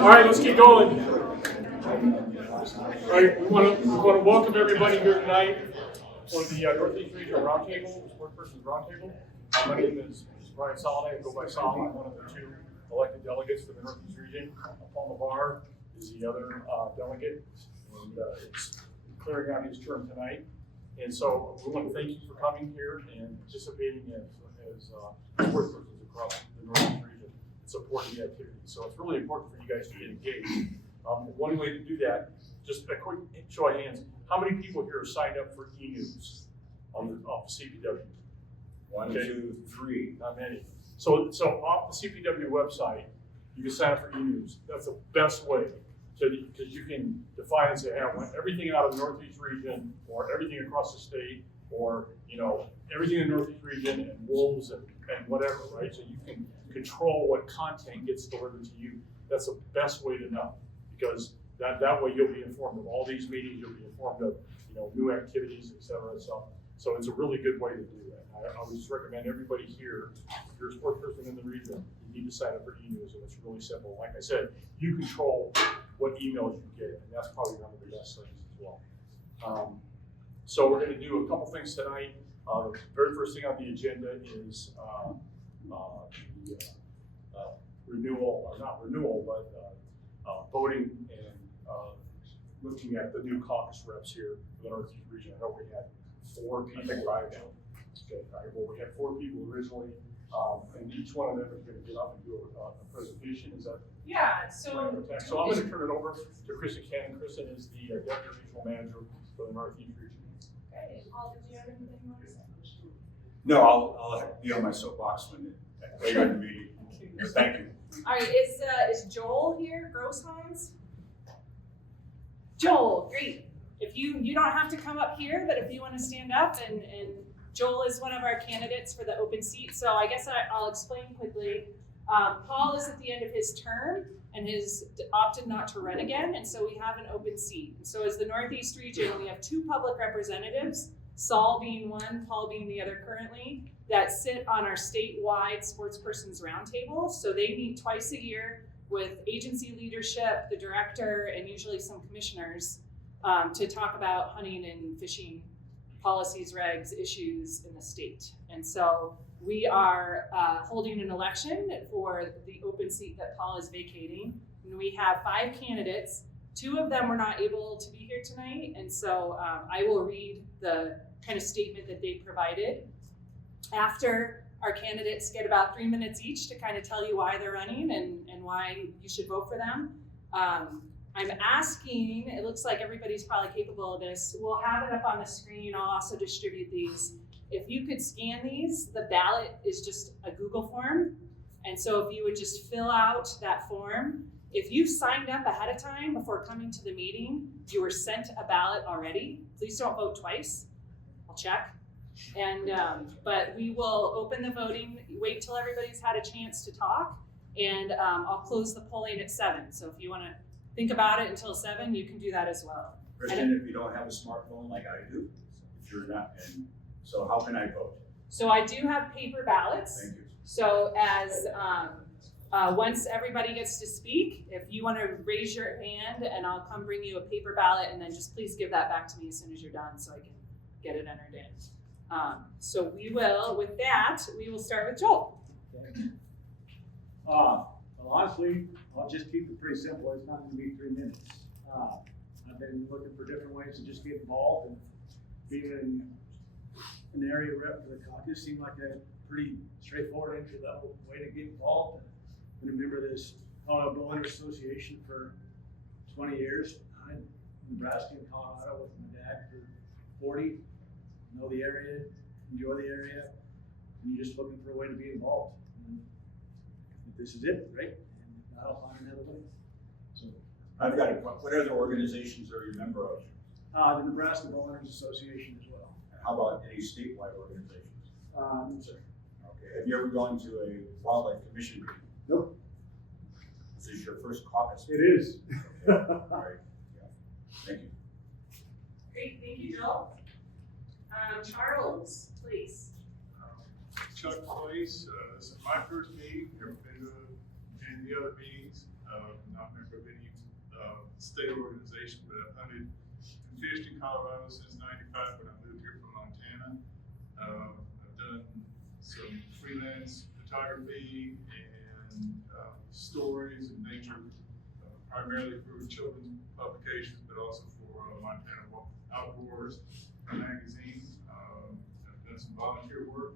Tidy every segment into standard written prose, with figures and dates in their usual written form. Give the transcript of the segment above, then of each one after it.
All right, let's get going. All right, we want to welcome everybody here tonight for the Northeast Regional Roundtable, Sportspersons Roundtable. My name is Brian Soliday. I go by Sol. I'm one of the two elected delegates for the Northeast Region. Paul Navarre is the other delegate, and it's clearing out his term tonight. And so we want to thank you for coming here and participating as sportspersons across the Northeast Region. Supporting the activity. So it's really important for you guys to get engaged. One way to do that, just a quick show of hands, how many people here are signed up for e-news off the CPW? One, okay. 2, 3. Not many. So off the CPW website, you can sign up for e-news. That's the best way, because you can define and say, hey, I want everything out of the Northeast region, or everything across the state, or everything in the Northeast region, and wolves and whatever, right? So you can control what content gets delivered to you. That's the best way to know, because that way you'll be informed of all these meetings, you'll be informed of new activities, etc. So it's a really good way to do that. I would just recommend everybody here, if you're a sports person in the region, you need to sign up for e-news, and it's really simple. Like I said, you control what emails you get, and that's probably one of the best things as well. So we're going to do a couple things tonight. The very first thing on the agenda is renewal, or not renewal, but voting and looking at the new caucus reps here for the Northeast region. I know we had 4 people. I think 5 now. Okay, all right. Well, we had 4 people originally, and each one of them is going to get up and do a presentation. Is that? Yeah. So I'm going to turn it over to Kristen Cannon. Kristen is the Deputy Regional Manager for the Northeast region. Okay. Paul, did you have anything you want to say? No, I'll be on my soapbox when later in the meeting. Thank you. All right, is Joel here, Grosshines? Joel, great. If you don't have to come up here, but if you want to stand up, and Joel is one of our candidates for the open seat. So I guess I'll explain quickly. Paul is at the end of his term and has opted not to run again, and so we have an open seat. And so as the Northeast region, we have 2 public representatives, Saul being one, Paul being the other currently, that sit on our statewide Sportspersons Roundtable. So they meet twice a year with agency leadership, the director, and usually some commissioners to talk about hunting and fishing policies, regs, issues in the state. And so we are holding an election for the open seat that Paul is vacating. And we have 5 candidates. 2 of them were not able to be here tonight. And so I will read the kind of statement that they provided. After our candidates get about 3 minutes each to kind of tell you why they're running and why you should vote for them. I'm asking, it looks like everybody's probably capable of this. We'll have it up on the screen. I'll also distribute these. If you could scan these, the ballot is just a Google form. And so if you would just fill out that form. If you signed up ahead of time before coming to the meeting, you were sent a ballot already. Please don't vote twice. I'll check. And but we will open the voting, wait till everybody's had a chance to talk, and I'll close the polling at 7. So if you want to think about it until 7, you can do that as well. Kristen, if you don't have a smartphone like I do, if you're not, and so how can I vote? So I do have paper ballots. Thank you. So as once everybody gets to speak, if you want to raise your hand, and I'll come bring you a paper ballot, and then just please give that back to me as soon as you're done so I can get it entered in. So with that, we will start with Joel. Okay. Well, honestly, I'll just keep it pretty simple. It's not going to be 3 minutes. I've been looking for different ways to just get involved, and being an area rep for the caucus seemed like a pretty straightforward entry-level way to get involved. I've been a member of this Colorado Bowhunters Association for 20 years. I'm in Nebraska and Colorado with my dad for 40. Know the area, enjoy the area, and you're just looking for a way to be involved. And this is it, right? And I'll find another way. So I've got it. What other organizations are you a member of? the Nebraska Bowhunters Association as well. How about any statewide organizations? No, sir. Okay. Have you ever gone to a wildlife commission meeting? Nope. Is this your first caucus? It is. Okay. All right. Yeah. Thank you. Great, thank you, Joel. Charles, please. Chuck Place. This is my first meeting. Never been to any of the other meetings. Not a member of any state organization, but I've hunted and fished in Colorado since '95 when I moved here from Montana. I've done some freelance photography and stories and nature, primarily for children's publications, but also for Montana Outdoors magazine. I've done some volunteer work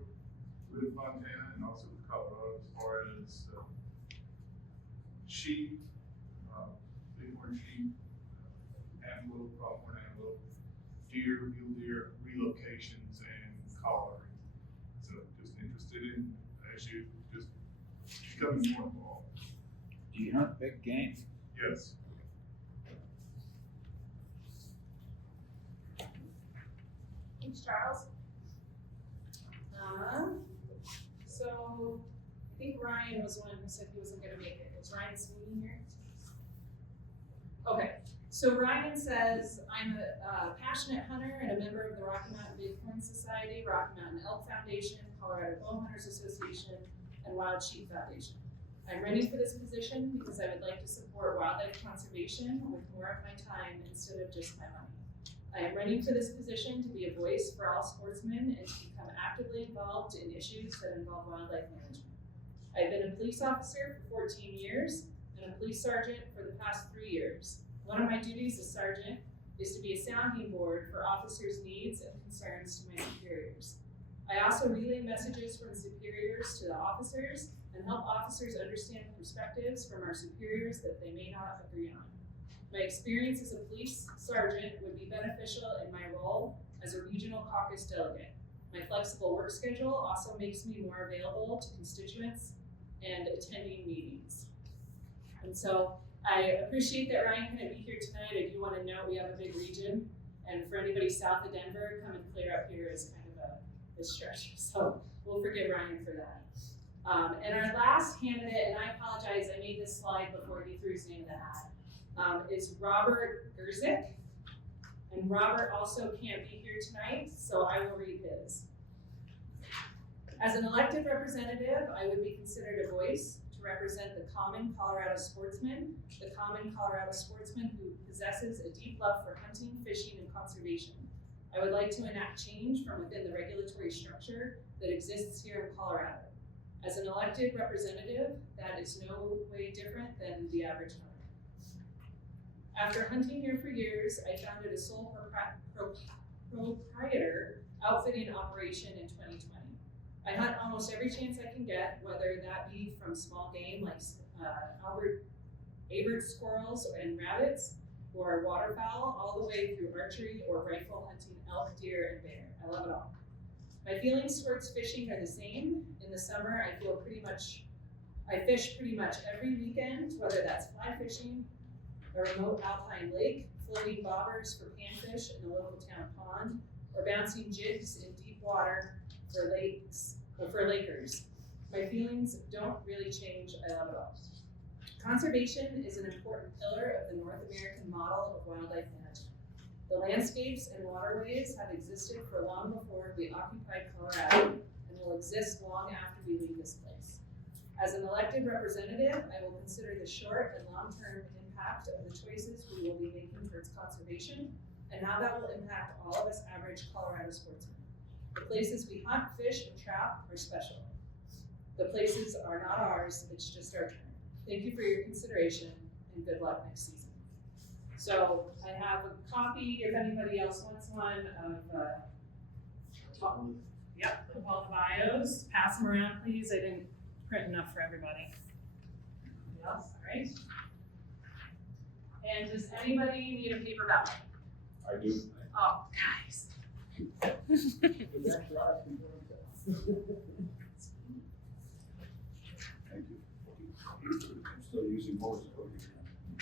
with Montana and also with Colorado as far as sheep, bighorn sheep, antelope, pronghorn antelope, deer, mule deer, relocations, and collaring. So just interested in actually just becoming more involved. Do you hunt big game? Yes. Thanks, Charles. So I think Ryan was one who said he wasn't gonna make it. Is Ryan Sweeney here? Okay, so Ryan says, I'm a passionate hunter and a member of the Rocky Mountain Bighorn Society, Rocky Mountain Elk Foundation, Colorado Bowhunters Association, and Wild Sheep Foundation. I'm running for this position because I would like to support wildlife conservation with more of my time instead of just my money. I am running for this position to be a voice for all sportsmen and to become actively involved in issues that involve wildlife management. I've been a police officer for 14 years and a police sergeant for the past 3 years. One of my duties as sergeant is to be a sounding board for officers' needs and concerns to my superiors. I also relay messages from superiors to the officers and help officers understand perspectives from our superiors that they may not agree on. My experience as a police sergeant would be beneficial in my role as a regional caucus delegate. My flexible work schedule also makes me more available to constituents and attending meetings. And so I appreciate that Ryan couldn't be here tonight. I do want to note we have a big region, and for anybody south of Denver, coming clear up here is kind of a stretch. So we'll forgive Ryan for that. And our last candidate, and I apologize, I made this slide before he threw his name in the hat, is Robert Gerzik. And Robert also can't be here tonight, so I will read his. As an elected representative, I would be considered a voice to represent the common Colorado sportsman who possesses a deep love for hunting, fishing, and conservation. I would like to enact change from within the regulatory structure that exists here in Colorado. As an elected representative, that is no way different than the average hunter. After hunting here for years, I founded a sole proprietor outfitting operation in 2020. I hunt almost every chance I can get, whether that be from small game like Abert squirrels and rabbits, or waterfowl, all the way through archery or rifle hunting elk, deer, and bear. I love it all. My feelings towards fishing are the same. In the summer, I fish pretty much every weekend, whether that's fly fishing, a remote alpine lake, floating bobbers for panfish in a local town pond, or bouncing jigs in deep water for lakes or for lakers. My feelings don't really change. I love it all. Conservation is an important pillar of the North American model of wildlife management. The landscapes and waterways have existed for long before we occupied Colorado and will exist long after we leave this place. As an elected representative, I will consider the short and long-term impact of the choices we will be making towards conservation and how that will impact all of us average Colorado sportsmen. The places we hunt, fish, and trap are special. The places are not ours, it's just our turn. Thank you for your consideration and good luck next season. So I have a copy, if anybody else wants one, of all the bios. Pass them around, please. I didn't print enough for everybody. Anybody else? All right. And does anybody need a paper ballot? I do. Oh, guys. Thank you. I'm still using Morse code.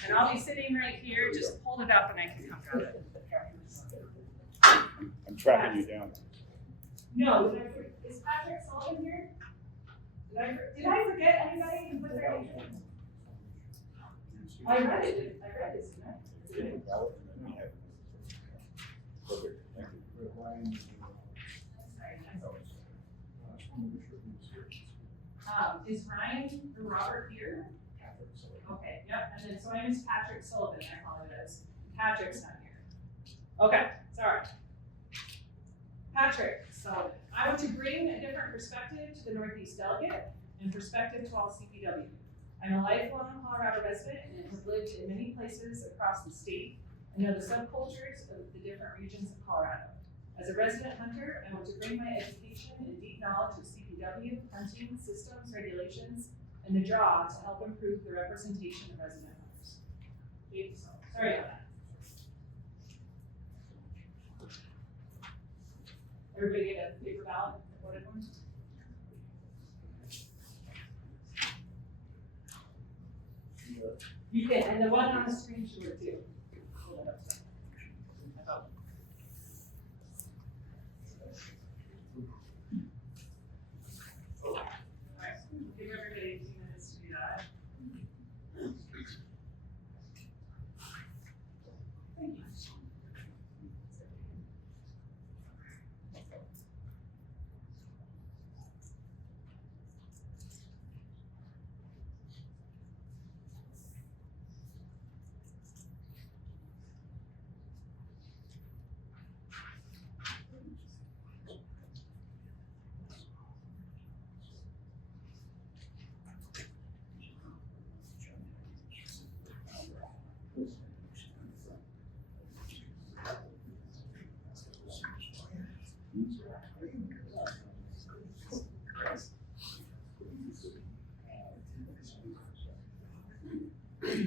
And I'll be sitting right here. Just hold it up and I can come grab it. I'm tracking you down. No, is Patrick Sullivan here? Did I forget anybody who put their name in? I read it, didn't I? Perfect, thank you. Is Ryan or Robert here? Okay, yep, and then, so my name is Patrick Sullivan, I apologize. Patrick's not here. Okay, sorry. Patrick Sullivan. I want to bring a different perspective to the Northeast delegate and perspective to all CPW. I'm a lifelong Colorado resident and have lived in many places across the state and know the subcultures of the different regions of Colorado. As a resident hunter, I want to bring my education and deep knowledge of CPW, hunting, systems, regulations, and the draw to help improve the representation of resident hunters. Sorry about that. Everybody get a paper ballot? Voted one? You can, and the one on the screen should work too. Hold it up. Alright, give everybody 2 minutes to do that. Thank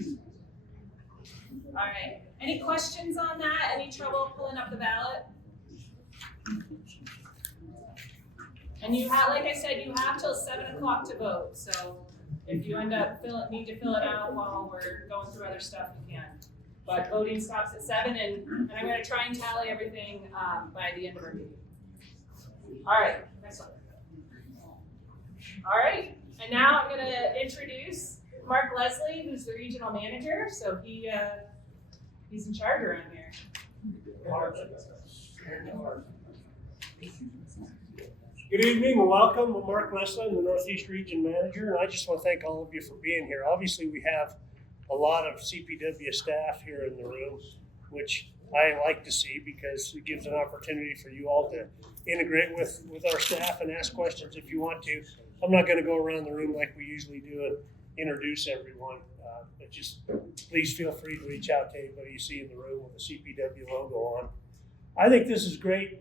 you. All right, any questions on that? Any trouble pulling up the ballot? And you have, like I said, you have till 7 o'clock to vote, so if you end up need to fill it out while we're going through other stuff, you can. But voting stops at 7, and I'm gonna try and tally everything by the end of our meeting. All right, next one. All right, and now I'm gonna introduce Mark Leslie, who's the regional manager, so he's in charge around here. Good evening and welcome. I'm Mark Leslie, I'm the Northeast Region Manager, and I just want to thank all of you for being here. Obviously, we have a lot of CPW staff here in the room, which I like to see because it gives an opportunity for you all to integrate with our staff and ask questions if you want to. I'm not going to go around the room like we usually do and introduce everyone, but just please feel free to reach out to anybody you see in the room with the CPW logo on. I think this is great.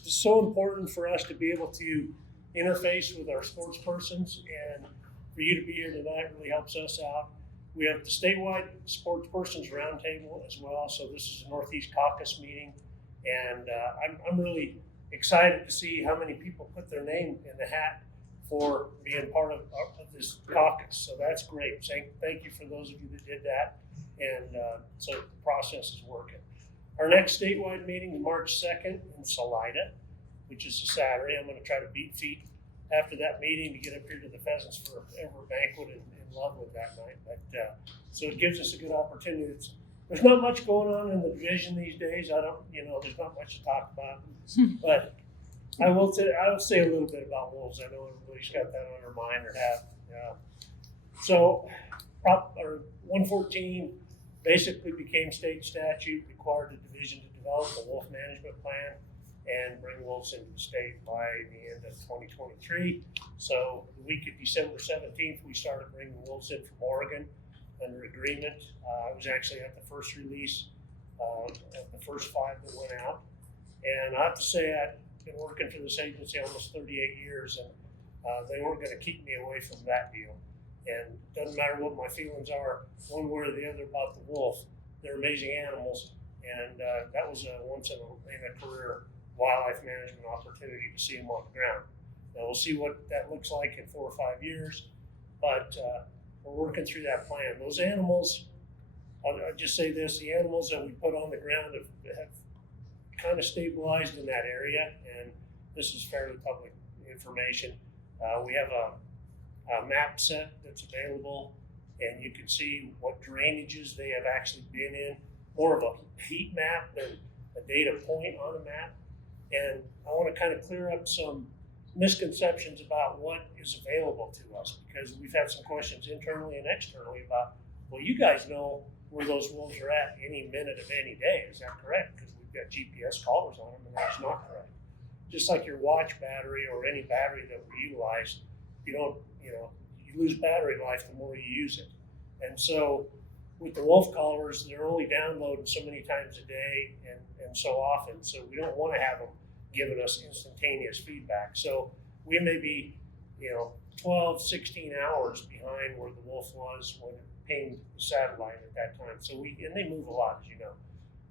It's so important for us to be able to interface with our sportspersons, and for you to be here tonight really helps us out. We have the statewide Sportspersons Roundtable as well, so this is a Northeast Caucus meeting, and I'm really excited to see how many people put their name in the hat for being part of this caucus, so that's great. Thank you for those of you that did that, and so the process is working. Our next statewide meeting is March 2nd in Salida, which is a Saturday. I'm going to try to beat feet after that meeting to get up here to the Pheasants Forever banquet in Loveland that night. But so it gives us a good opportunity. There's not much going on in the division these days. There's not much to talk about. But I will say a little bit about wolves. I know everybody's got that on their mind or have. So Prop 114 basically became state statute, required the division to develop a wolf management plan and bring wolves into the state by the end of 2023. So the week of December 17th, we started bringing wolves in from Oregon under agreement. I was actually at the first release of the first 5 that went out. And I have to say, I've been working for this agency almost 38 years, and they weren't going to keep me away from that deal. And it doesn't matter what my feelings are one way or the other about the wolf. They're amazing animals, and that was a once in a career wildlife management opportunity to see them on the ground. Now we'll see what that looks like in 4 or 5 years, but we're working through that plan. Those animals, I'll just say this, the animals that we put on the ground have kind of stabilized in that area, and this is fairly public information. We have a map set that's available, and you can see what drainages they have actually been in, more of a heat map than a data point on a map. And I want to kind of clear up some misconceptions about what is available to us, because we've had some questions internally and externally about, well, you guys know where those wolves are at any minute of any day. Is that correct? Because we've got GPS collars on them, and that's not correct. Just like your watch battery or any battery that we utilize, you lose battery life the more you use it. And so with the wolf collars, they're only downloading so many times a day and so often. So we don't want to have them giving us instantaneous feedback. So we may be, 12, 16 hours behind where the wolf was when it pinged the satellite at that time. So and they move a lot, as you know.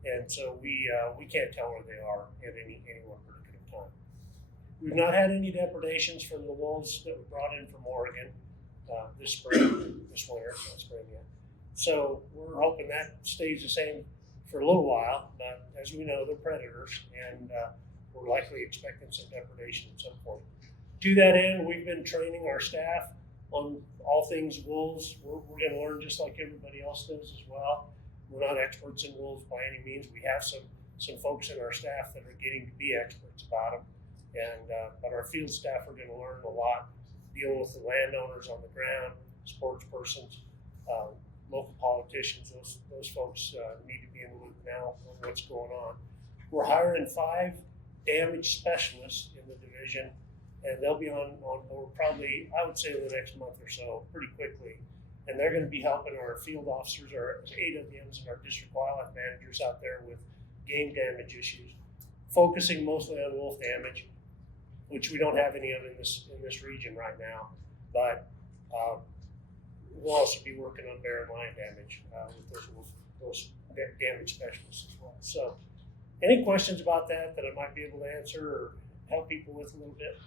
And so we can't tell where they are at any one particular time. We've not had any depredations from the wolves that were brought in from Oregon this winter, not spring yet. So we're hoping that stays the same for a little while, but as we know, they're predators, and we're likely expecting some depredation at some point. To that end, we've been training our staff on all things wolves. We're going to learn just like everybody else does as well. We're not experts in wolves by any means. We have some folks in our staff that are getting to be experts about them, but our field staff are going to learn a lot, dealing with the landowners on the ground, sportspersons, local politicians. Those folks need to be in the loop now on what's going on. We're hiring 5 damage specialists in the division, and they'll be on board probably, I would say, in the next month or so, pretty quickly. And they're going to be helping our field officers, our AWMs, and our district wildlife managers out there with game damage issues, focusing mostly on wolf damage, which we don't have any of in this region right now. But we'll also be working on bear and lion damage with those damage specialists as well. So, any questions about that I might be able to answer or help people with a little bit?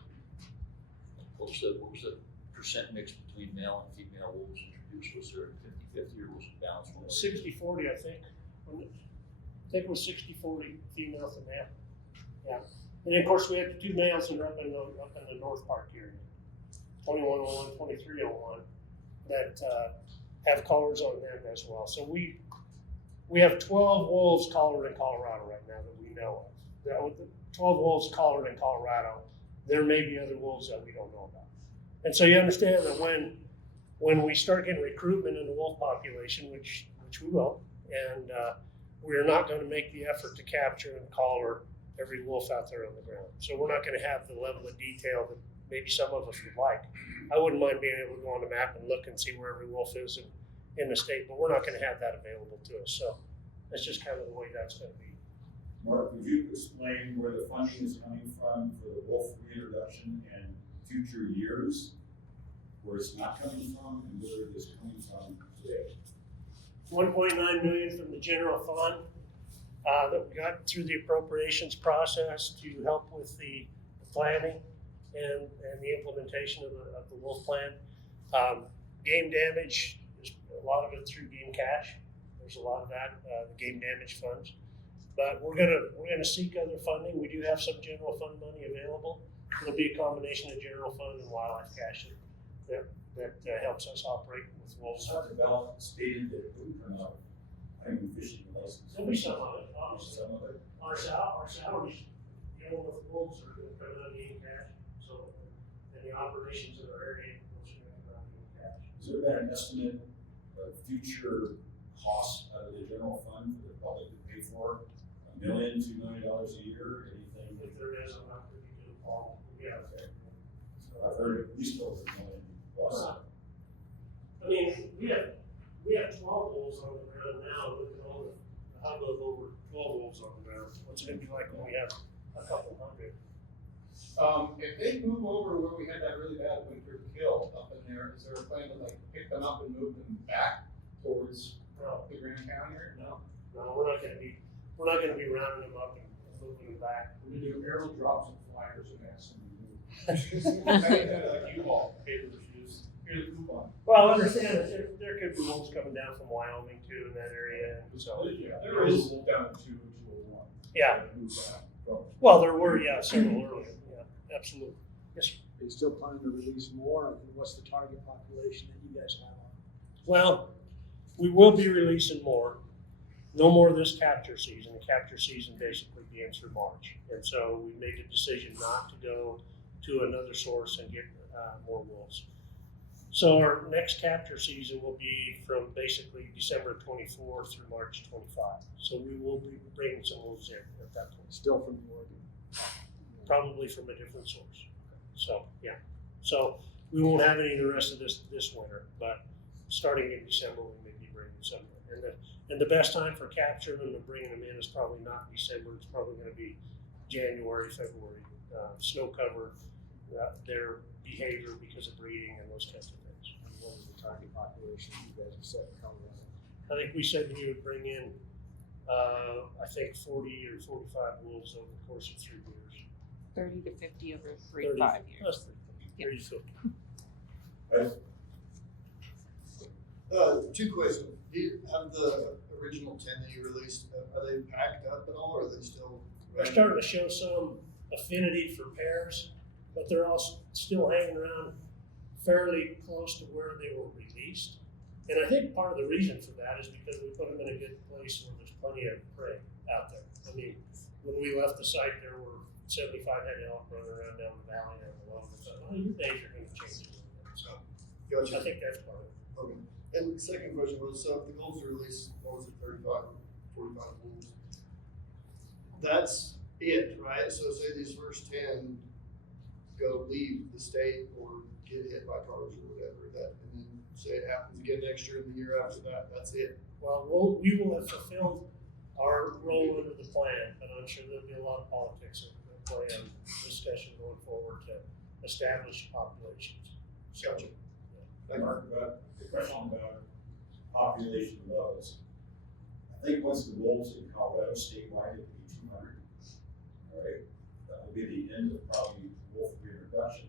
What was the percent mix between male and female wolves introduced? Was there 50-50 or was it balanced? 60-40, I think. I think it was 60-40 female to male. Yeah. And then, of course, we had the 2 males that are up in the North Park area, 2101, 2301, that have collars on them as well. So we have 12 wolves collared in Colorado right now that we know of. With the 12 wolves collared in Colorado, there may be other wolves that we don't know about. And so you understand that when we start getting recruitment in the wolf population, which we will, and we're not going to make the effort to capture and collar every wolf out there on the ground. So we're not going to have the level of detail that maybe some of us would like. I wouldn't mind being able to go on the map and look and see where every wolf is in the state, but we're not going to have that available to us. So that's just kind of the way that's going to be. Mark, would you explain where the funding is coming from for the wolf reintroduction and future years, where it's not coming from and where it is coming from today? $1.9 million from the general fund that we got through the appropriations process to help with the planning and the implementation of the wolf plan. Game damage, there's a lot of it through game cash. There's a lot of that, the game damage funds. But we're gonna seek other funding. We do have some general fund money available. It'll be a combination of general fund and wildlife cash that helps us operate with wolves. Talk about stated that it wouldn't turn out having fishing license. There'll be some of it, obviously. Some of it. Our salaries, dealing with wolves are gonna come out of game cash. So, and the operations in our area, those are gonna come out of game cash. Has there been an estimate of future costs out of the general fund for the public to pay for? $1 million, $2 million a year, anything? If there is, I'm not gonna do the fall. Yeah. So I've heard at least over $1 million plus. I mean, we have 12 wolves on the ground now. Look at all the hubbub over 12 wolves on the ground. What's it gonna be like when we have a couple hundred? If they move over where we had that really bad winter kill up in there, is there a plan to like pick them up and move them back towards the Grand County area? No, we're not gonna be rounding them up and moving them back. We do arrow drops and flyers and ask them to move. Like you all, paper refuse, here's a coupon. Well, understand that there could be wolves coming down from Wyoming too in that area. So Yeah, there is down to 201. Yeah. Move back. Well, there were several earlier. Yeah, absolutely. Yes, sir. Are you still planning to release more? And what's the target population that you guys have on? Well, we will be releasing more. No more this capture season. The capture season basically begins through March. And so we made the decision not to go to another source and get more wolves. So our next capture season will be from basically December 24 through March 25. So we will be bringing some wolves in at that point. Still from Oregon. Probably from a different source. So, yeah. So we won't have any the rest of this winter, but starting in December, we may be bringing some in. And the best time for capturing them and bringing them in is probably not December. It's probably going to be January, February. Snow cover, their behavior because of breeding and those kinds of things. What is the target population you guys have set in Colorado? I think we said we would bring in, I think 40 or 45 wolves over the course of 3 years. 30 to 50 over 30, 5 years. 30 to 50. Two questions. Do you have the original 10 that you released? Are they packed up at all, or are they still? They're starting to show some affinity for pairs, but they're all still hanging around fairly close to where they were released. And I think part of the reason for that is because we put them in a good place where there's plenty of prey out there. I mean, when we left the site, there were 75 head elk running around down the valley and along. We thought, your days are going to change a little bit. So Gotcha. I think that's part of it. Okay. And the second question was, so if the goals are released, what was it, 35, 45 wolves? That's it, right? So say these first 10 leave the state or get hit by cars or whatever, and then say it happens again next year and the year after that, that's it. Well, we will have fulfilled our role under the plan, but I'm sure there'll be a lot of politics in the plan discussion going forward to establish populations. So, Gotcha. Mark, about the question about population levels. I think once the wolves in Colorado statewide will be 200, all right, that will be the end of probably wolf reintroduction.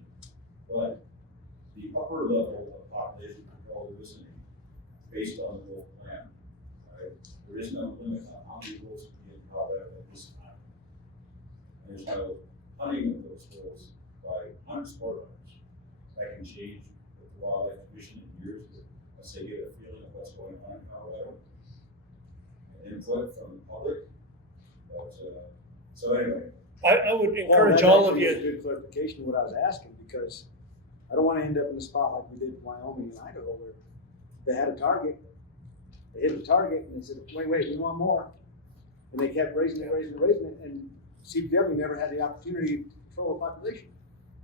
But the upper level of population control there isn't any, based on the wolf plan. All right, there is no limit on how many wolves can be in Colorado at this time. And there's no hunting of those wolves by hunt sport owners. That can change with the Wildlife Commission in years, but once they get a feeling of what's going on in Colorado, and input from the public. But so anyway. I would encourage all of you. That's a good clarification of what I was asking, because I don't want to end up in a spot like we did in Wyoming and Idaho, where they had a target, they hit the target, and they said, wait, we want more. And they kept raising it, and CPW never had the opportunity to control the population.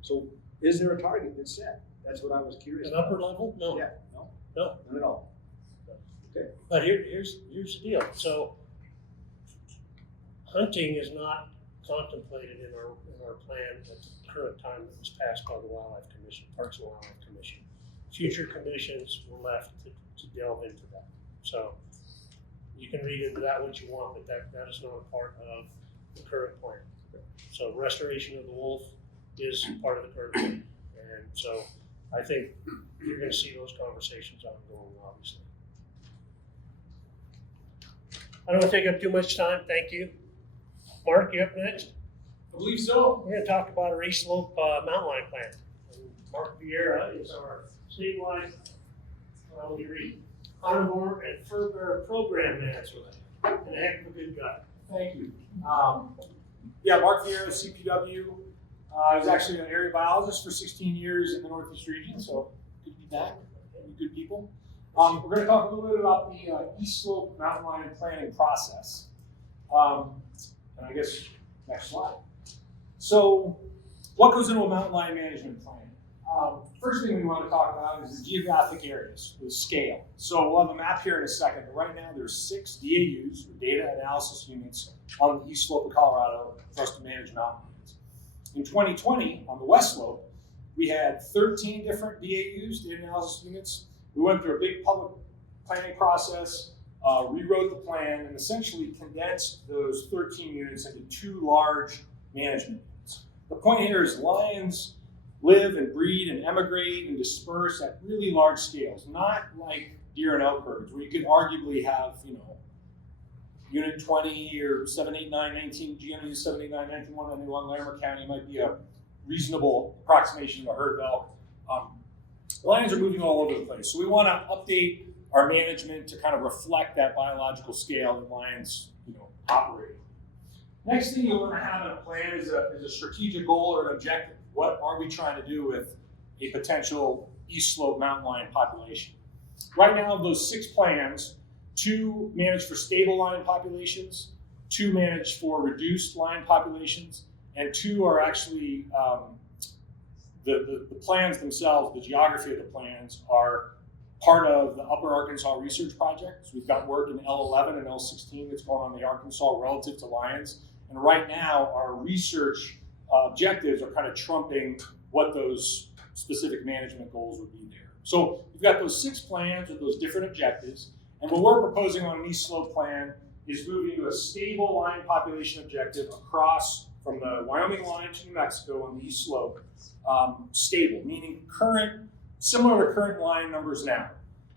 So is there a target that's set? That's what I was curious An about. upper level? No. Yeah, no, No. none at all. Okay. But here's the deal. So hunting is not contemplated in our plan at the current time that was passed by the Wildlife Commission, Parks and Wildlife Commission. Future commissions were left to delve into that. So you can read into that what you want, but that is not a part of the current plan. So restoration of the wolf is part of the current plan. And so I think you're going to see those conversations ongoing, obviously. I don't want to take up too much time. Thank you. Mark, you up next? I believe so. We're going to talk about our East Slope mountain lion plan. And Mark Vieira is our statewide, carnivore and fur bearer program manager, and a heck of a good guy. Thank you. Yeah, Mark Vieira, CPW. I was actually an area biologist for 16 years in the Northeast region, so good to be back. Good people. We're going to talk a little bit about the East Slope mountain lion planning process. And I guess next slide. So, what goes into a mountain lion management plan? First thing we want to talk about is the geographic areas, the scale. So we'll have a map here in a second, but right now there's 6 DAUs, or data analysis units, on the east slope of Colorado for us to manage mountain lions. In 2020, on the west slope, we had 13 different DAUs, data analysis units. We went through a big public planning process, rewrote the plan, and essentially condensed those 13 units into 2 large management units. The point here is lions live and breed and emigrate and disperse at really large scales, not like deer and elk herds, where you could arguably have, Unit 20 or 789, 19, GNU 789, 1991, Larimer County might be a reasonable approximation of a herd of elk. Lions are moving all over the place, so we want to update our management to kind of reflect that biological scale that lions, operate. Next thing you want to have in a plan is a strategic goal or an objective. What are we trying to do with a potential east slope mountain lion population? Right now, of those 6 plans, 2 manage for stable lion populations, 2 manage for reduced lion populations, and 2 are actually, the plans themselves, the geography of the plans are part of the Upper Arkansas Research Project. So we've got work in L11 and L16 that's going on in the Arkansas relative to lions. And right now, our research objectives are kind of trumping what those specific management goals would be there. So we've got those 6 plans with those different objectives. And what we're proposing on an east slope plan is moving to a stable lion population objective across from the Wyoming line to New Mexico on the east slope. Stable, meaning similar to current lion numbers now.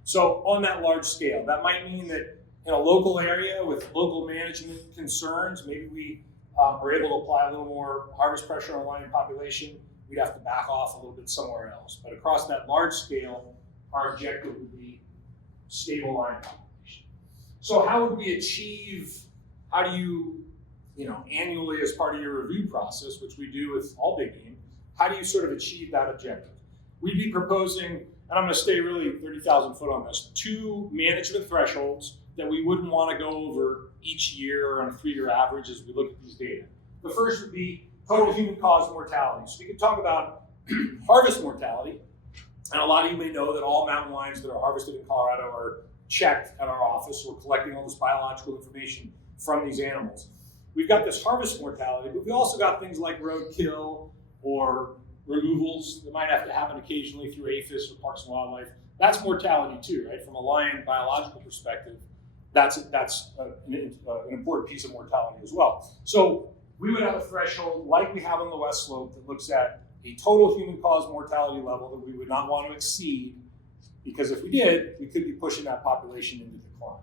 So on that large scale, that might mean that in a local area with local management concerns, maybe we are able to apply a little more harvest pressure on lion population. We'd have to back off a little bit somewhere else. But across that large scale, our objective would be stable lion population. So how would we achieve, how do you, annually as part of your review process, which we do with all big game, how do you sort of achieve that objective? We'd be proposing, and I'm going to stay really 30,000 foot on this, 2 management thresholds that we wouldn't want to go over each year or on a 3-year average as we look at these data. The first would be total human caused mortality. So we could talk about harvest mortality, and a lot of you may know that all mountain lions that are harvested in Colorado are checked at our office. We're collecting all this biological information from these animals. We've got this harvest mortality, but we also got things like roadkill or removals that might have to happen occasionally through APHIS or Parks and Wildlife. That's mortality too, right? From a lion biological perspective, that's an important piece of mortality as well. So we would have a threshold like we have on the west slope that looks at a total human caused mortality level that we would not want to exceed, because if we did, we could be pushing that population into decline.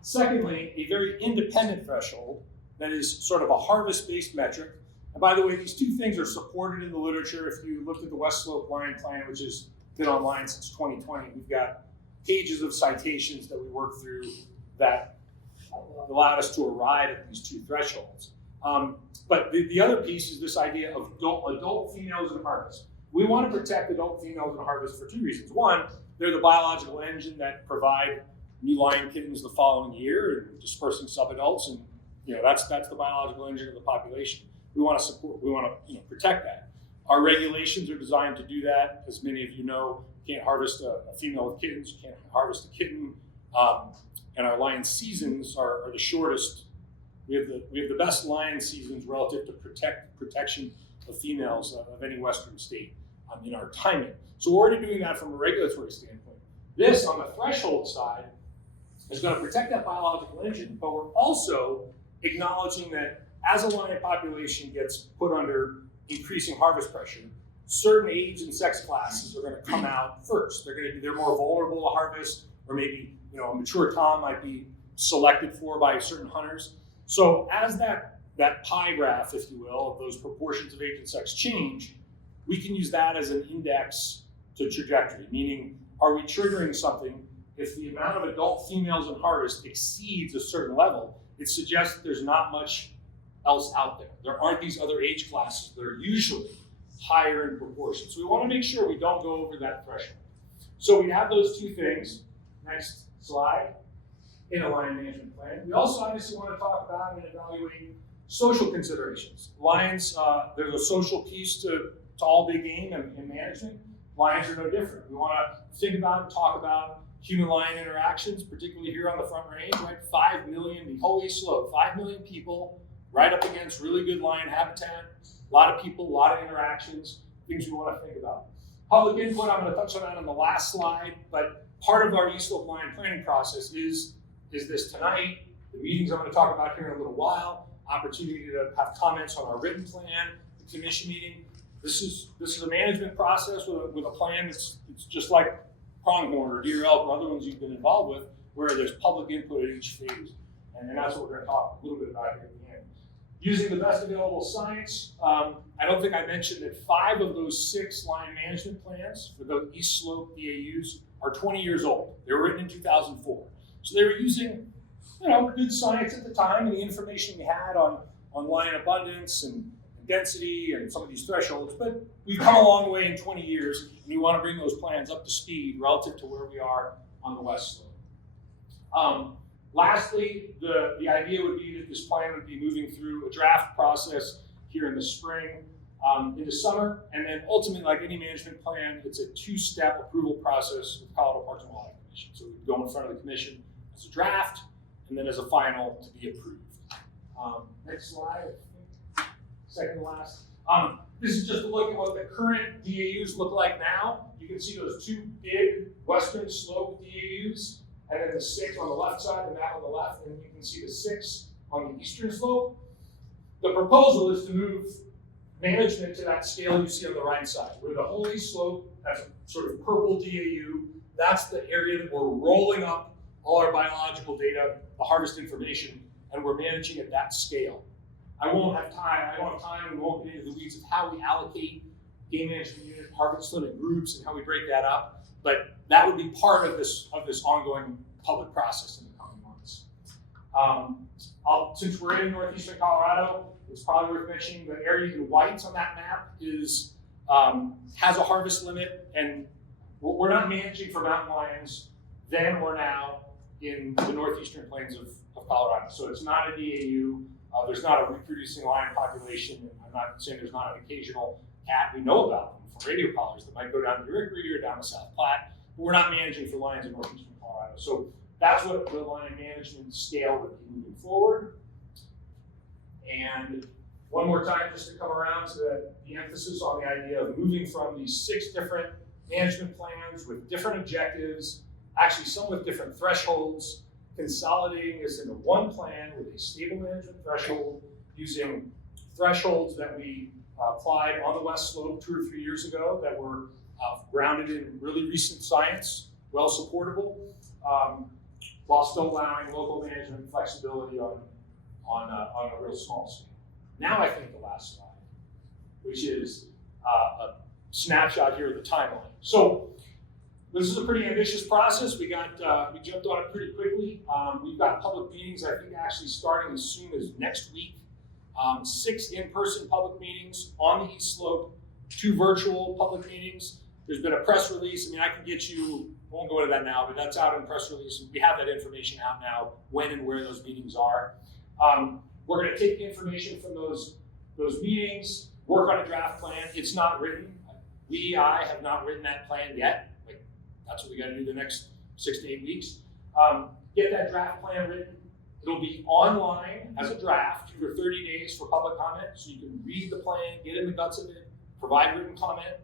Secondly, a very independent threshold that is sort of a harvest-based metric. And by the way, these 2 things are supported in the literature. If you looked at the West Slope Lion Plan, which has been online since 2020, we've got pages of citations that we worked through that allowed us to arrive at these 2 thresholds. But the other piece is this idea of adult females in harvest. We want to protect adult females in harvest for 2 reasons. One, they're the biological engine that provide new lion kittens the following year and dispersing subadults, and that's the biological engine of the population. We want to protect that. Our regulations are designed to do that. As many of you know, you can't harvest a female with kittens, you can't harvest a kitten, and our lion seasons are the shortest. We have the best lion seasons relative to protection of females of any Western state in our timing. So we're already doing that from a regulatory standpoint. This, on the threshold side, is going to protect that biological engine, but we're also acknowledging that as a lion population gets put under increasing harvest pressure, certain age and sex classes are going to come out first. They're more vulnerable to harvest, or maybe a mature tom might be selected for by certain hunters. So as that pie graph, if you will, of those proportions of age and sex change, we can use that as an index to trajectory, meaning are we triggering something if the amount of adult females in harvest exceeds a certain level? It suggests that there's not much else out there. There aren't these other age classes that are usually higher in proportion. So we want to make sure we don't go over that threshold. So we have those 2 things. Next slide. In a lion management plan. We also obviously want to talk about and evaluate social considerations. Lions, there's a social piece to all big game and management. Lions are no different. We want to think about and talk about human-lion interactions, particularly here on the Front Range, right? 5 million, the whole East Slope, 5 million people right up against really good lion habitat, a lot of people, a lot of interactions, things we want to think about. Public input, I'm going to touch on that on the last slide, but part of our East Slope Lion planning process is this tonight, the meetings I'm going to talk about here in a little while, opportunity to have comments on our written plan, the commission meeting. This is a management process with a plan that's just like pronghorn or deer elk or other ones you've been involved with, where there's public input at each phase. And that's what we're going to talk a little bit about here at the end. Using the best available science, I don't think I mentioned that 5 of those 6 lion management plans for the East Slope DAUs are 20 years old. They were written in 2004. So they were using, good science at the time and the information we had on lion abundance and density and some of these thresholds, but we've come a long way in 20 years, and we want to bring those plans up to speed relative to where we are on the west slope. Lastly, the idea would be that this plan would be moving through a draft process here in the spring, into summer, and then ultimately, like any management plan, it's a two-step approval process with Colorado Parks and Wildlife Commission. So we go in front of the commission as a draft, and then as a final to be approved. Next slide, second to last. This is just a look at what the current DAUs look like now. You can see those two big western slope DAUs, and then the 6 on the left side, the map on the left, and you can see the 6 on the eastern slope. The proposal is to move management to that scale you see on the right side, where the whole east slope, that's a sort of purple DAU, that's the area that we're rolling up all our biological data, the harvest information, and we're managing at that scale. I don't have time, and we won't get into the weeds of how we allocate game management unit, harvest limit groups, and how we break that up, but that would be part of this ongoing public process in the coming months. Since we're in northeastern Colorado, it's probably worth mentioning the area in white on that map is has a harvest limit, and we're not managing for mountain lions then or now in the northeastern plains of Colorado. So it's not a DAU. There's not a reproducing lion population. I'm not saying there's not an occasional cat we know about them from radio collars that might go down to the Rickery or down to South Platte, but we're not managing for lions in northeastern Colorado. So that's what the lion management scale would be moving forward. And one more time, just to come around to the emphasis on the idea of moving from these 6 different management plans with different objectives, actually some with different thresholds, consolidating this into one plan with a stable management threshold, using thresholds that we applied on the west slope 2 or 3 years ago that were grounded in really recent science, well supportable, while still allowing local management flexibility on a real small scale. Now I think the last slide, which is a snapshot here of the timeline. So this is a pretty ambitious process. We jumped on it pretty quickly. We've got public meetings, I think, actually starting as soon as next week. 6 in-person public meetings on the East Slope, 2 virtual public meetings. There's been a press release. I mean, I can get you, won't go into that now, but that's out in press release. We have that information out now, when and where those meetings are. We're going to take the information from those meetings, work on a draft plan. It's not written. I have not written that plan yet. That's what we got to do the next 6 to 8 weeks. Get that draft plan written. It'll be online as a draft for 30 days for public comment, so you can read the plan, get in the guts of it, provide written comment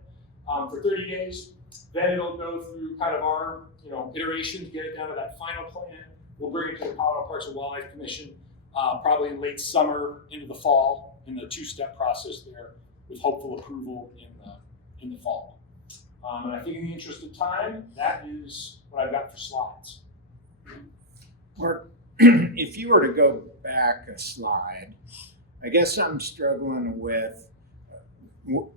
for 30 days. Then it'll go through kind of our iterations, get it down to that final plan. We'll bring it to the Colorado Parks and Wildlife Commission probably in late summer into the fall in the 2-step process there, with hopeful approval in the fall. And I think in the interest of time, that is what I've got for slides. Mark, if you were to go back a slide, I guess I'm struggling with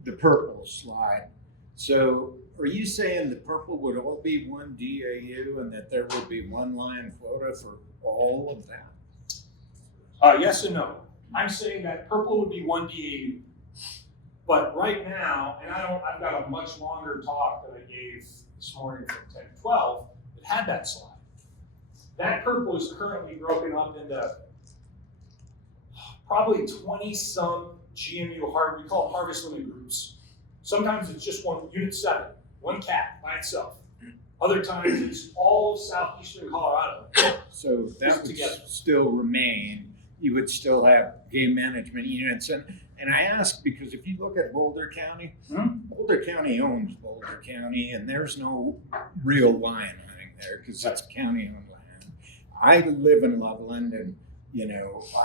the purple slide. So are you saying the purple would all be one DAU and that there would be one lion quota for all of that? Yes and no. I'm saying that purple would be one DAU. But right now, and I've got a much longer talk that I gave this morning from 10 to 12 that had that slide. That purple is currently broken up into probably 20-some GMU, we call them harvest limit groups. Sometimes it's just unit 7, one cat by itself. Other times it's all of southeastern Colorado. So that would still remain. You would still have game management units. And I ask because if you look at Boulder County, Boulder County owns Boulder County, and there's no real lion hunting there because it's county-owned land. I live in Loveland, and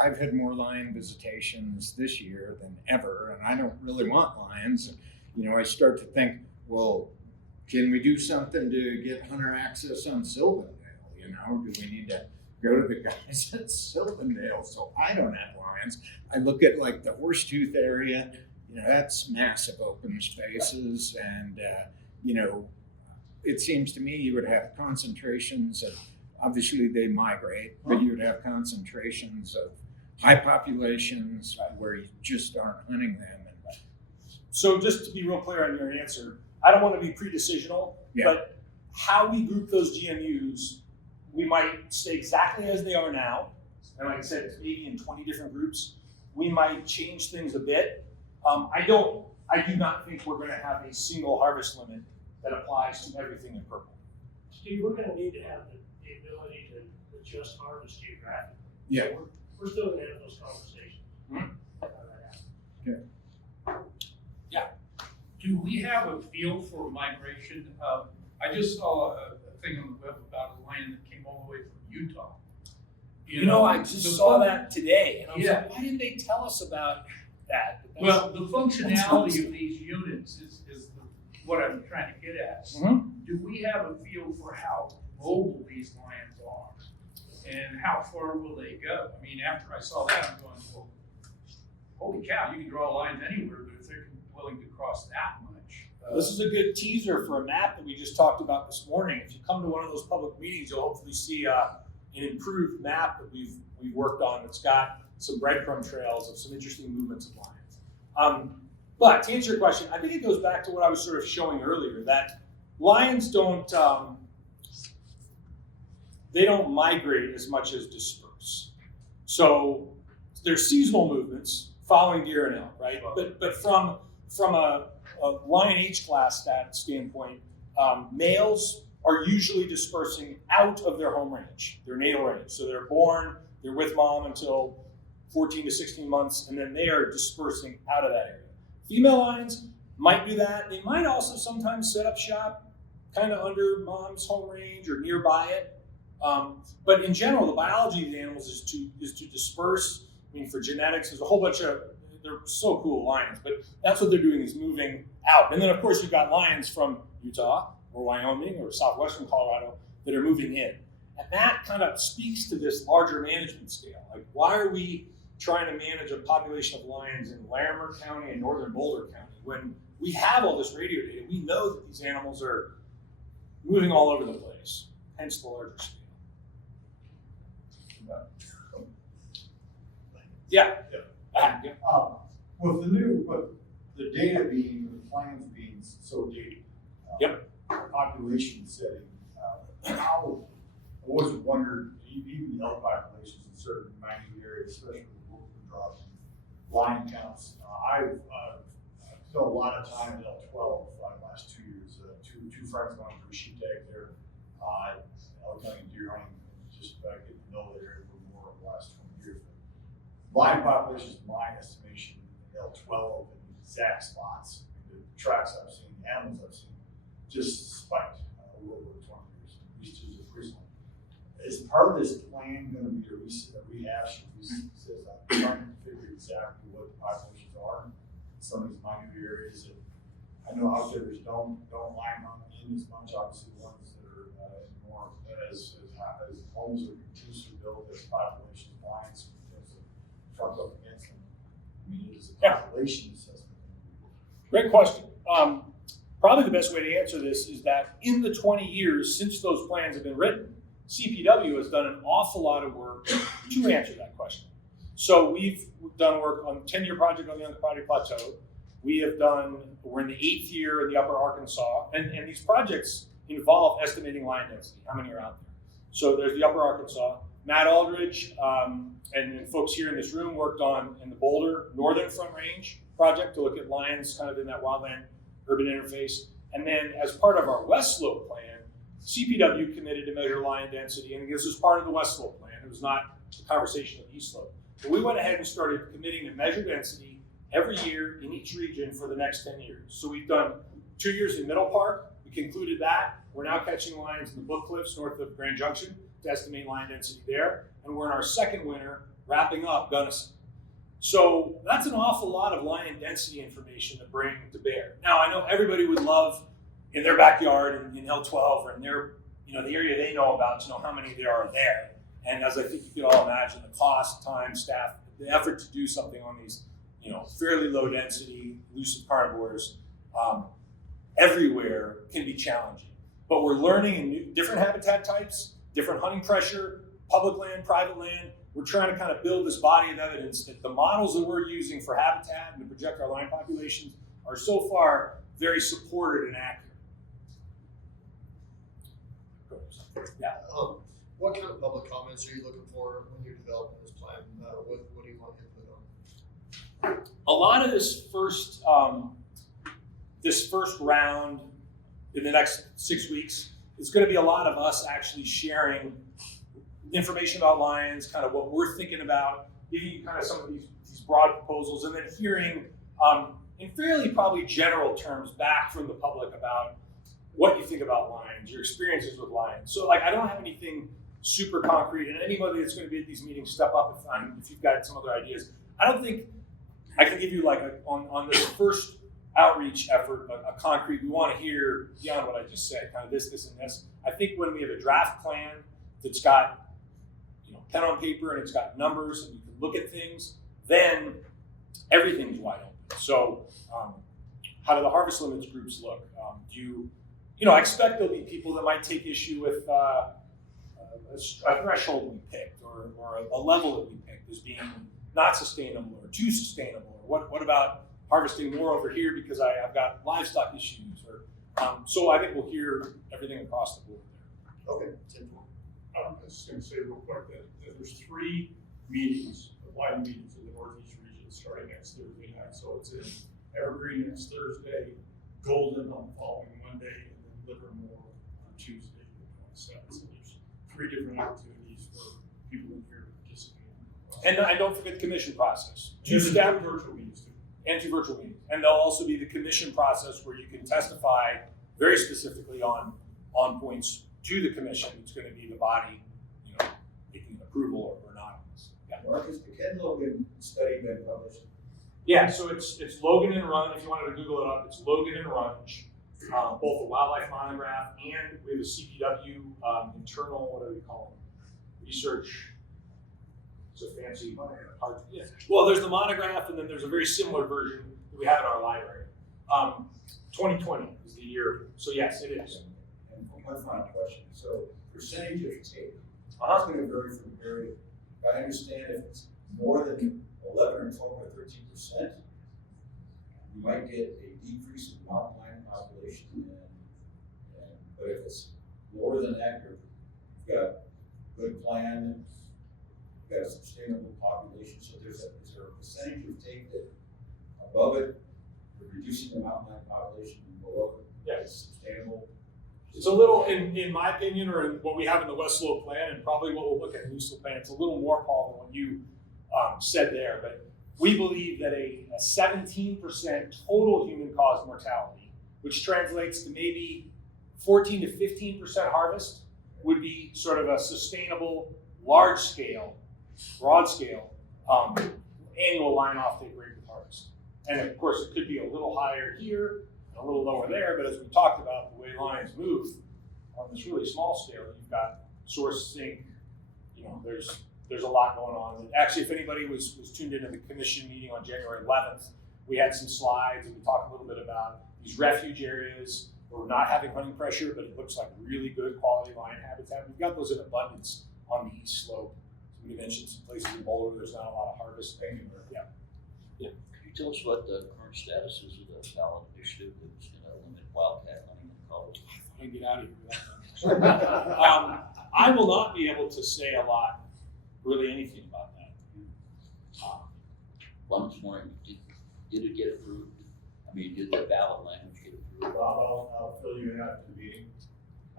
I've had more lion visitations this year than ever, and I don't really want lions. I start to think, well, can we do something to get hunter access on Sylvandale? Do we need to go to the guys at Sylvandale so I don't have lions? I look at like the Horsetooth area, that's massive open spaces, and it seems to me you would have concentrations of, obviously they migrate, but you would have concentrations high populations where you just aren't hunting them. And So just to be real clear on your answer, I don't want to be pre-decisional, but how we group those GMUs, we might stay exactly as they are now. And like I said, it's maybe in 20 different groups. We might change things a bit. I do not think we're going to have a single harvest limit that applies to everything in purple. Steve, we're gonna need to have the ability to adjust harvest geographically. Yeah. So we're still gonna have those conversations. Do we have a feel for migration? I just saw a thing on the web about a lion that came all the way from Utah. You know, I just saw that today, and I was Yeah. like, why didn't they tell us about that? But Well, the functionality of these units is what I'm trying to get at. Mhm. Do we have a feel for how mobile these lions are? And how far will they go? I mean, after I saw that, I'm going, well, holy cow, you can draw lines anywhere, but if they're willing to cross that much. This is a good teaser for a map that we just talked about this morning. If you come to one of those public meetings, you'll hopefully see an improved map that we've worked on that's got some breadcrumb trails of some interesting movements of lions. But to answer your question, I think it goes back to what I was sort of showing earlier, that lions don't migrate as much as disperse. So there's seasonal movements following deer and elk, right? But from a lion age class standpoint, males are usually dispersing out of their home range, their natal range. So they're born, they're with mom until 14 to 16 months, and then they are dispersing out of that area. Female lions might do that. They might also sometimes set up shop kind of under mom's home range or nearby it. But in general, the biology of the animals is to disperse. I mean, for genetics, there's a whole bunch of, they're so cool, lions, but that's what they're doing, is moving out. And then of course you've got lions from Utah or Wyoming or southwestern Colorado that are moving in. And that kind of speaks to this larger management scale. Like, why are we trying to manage a population of lions in Larimer County and northern Boulder County when we have all this radio data? We know that these animals are moving all over the place, hence the larger scale. Yeah. With the data being, the plans being so dated. Population setting, how, I always wondered, even the elk populations in certain minute areas, especially with wolf draws, lion counts. I've spent a lot of time at L12 the last 2 years. Two friends going through sheep tag there. Elk hunting, deer hunting, just getting to know the area for more over the last 20 years. Lion populations, my estimation, L12 and exact spots, the tracks I've seen, the animals I've seen, just spiked over 20 years, at least just recently. Is part of this plan going to be a rehash? Says I'm trying to figure exactly what the populations are in some of these minute areas that I know outfitters don't line on in as much. Obviously, the ones that are more as homes are continuously built, as populations of lions front up against them. I mean, it is a population assessment. Great question. Probably the best way to answer this is that in the 20 years since those plans have been written, CPW has done an awful lot of work to answer that question. So we've done work on the 10-year project on the Uncompahgre Plateau. We're in the 8th year in the Upper Arkansas, and these projects involve estimating lion density, how many are out there. So there's the Upper Arkansas. Matt Aldridge and folks here in this room worked on in the Boulder Northern Front Range project to look at lions kind of in that wildland urban interface. And then as part of our West Slope plan, CPW committed to measure lion density, and this was part of the West Slope plan. It was not the conversation of the East Slope. But we went ahead and started committing to measure density every year in each region for the next 10 years. So we've done 2 years in Middle Park. We concluded that. We're now catching lions in the Book Cliffs north of Grand Junction to estimate lion density there. And we're in our second winter wrapping up Gunnison. So that's an awful lot of lion density information to bring to bear. Now, I know everybody would love in their backyard in L12 or in their, the area they know about to know how many there are there. And as I think you could all imagine, the cost, time, staff, the effort to do something on these, fairly low density, elusive carnivores everywhere can be challenging. But we're learning in different habitat types, different hunting pressure, public land, private land, we're trying to kind of build this body of evidence that the models that we're using for habitat and to project our line populations are so far very supported and accurate. Yeah. What kind of public comments are you looking for when you're developing this plan? What do you want input on? A lot of this first round in the next 6 weeks is going to be a lot of us actually sharing information about lions, kind of what we're thinking about, giving you kind of some of these broad proposals, and then hearing in fairly probably general terms back from the public about what you think about lions, your experiences with lions. So like I don't have anything super concrete, and anybody that's going to be at these meetings, step up if you've got some other ideas. I don't think I can give you like on this first outreach effort a concrete. We want to hear beyond what I just said, kind of this, and this. I think when we have a draft plan that's got pen on paper and it's got numbers and you can look at things, then everything's wide open. So how do the harvest limits groups look? I expect there'll be people that might take issue with a threshold we picked or a level that we picked as being not sustainable or too sustainable. Or what about harvesting more over here because I've got livestock issues? So I think we'll hear everything across the board there. Okay, Tim. I was just going to say real quick that there's 3 meetings, live meetings in the Northeast region starting next Thursday night. So it's in Evergreen next Thursday, Golden on the following Monday, and then Livermore on Tuesday, the 27th. So there's 3 different opportunities for people in here to participate. And don't forget the commission process. Just 2 virtual meetings too. And 2 virtual meetings. And there'll also be the commission process where you can testify very specifically on points to the commission. It's going to be the body, making an approval or not. Yeah. Mark, has the Ken Logan study been published? Yeah, so it's Logan and Runge. If you wanted to Google it up, it's Logan and Runge, both a wildlife monograph and we have a CPW internal, what do we call them? Research. It's a fancy hard. Yeah. Well, there's the monograph, and then there's a very similar version that we have in our library. 2020 is the year, so yes, it is. And one final question. So percentage of take, it's going to vary from area. I understand if it's more than 11 or 12 or 13%, you might get a decrease in mountain lion population. But if it's lower than that, you've got a good plan, you've got a sustainable population. So is there a percentage of take that above it, you're reducing the mountain lion population, and below it, it's sustainable? It's a little, in my opinion, or in what we have in the West Slope plan, and probably what we'll look at in the East Slope plan, it's a little more, Paul, than what you said there. But we believe that a 17% total human-caused mortality, which translates to maybe 14 to 15% harvest, would be sort of a sustainable, large-scale, broad-scale annual line offtake rate of harvest. And of course, it could be a little higher here, a little lower there, but as we talked about, the way lions move on this really small scale, you've got source sink, there's a lot going on. And actually, if anybody was tuned into the commission meeting on January 11th, we had some slides and we talked a little bit about these refuge areas where we're not having hunting pressure, but it looks like really good quality lion habitat. We've got those in abundance on the East Slope. So we mentioned some places in Boulder where there's not a lot of harvest. Yeah. Could you tell us what the current status is of the ballot initiative that was going to limit wildcat hunting in Colorado? I get out of here. I will not be able to say a lot, really anything about that. Well, I'm just wondering, did it get approved? I mean, did the ballot language get approved? I'll fill you in after the meeting.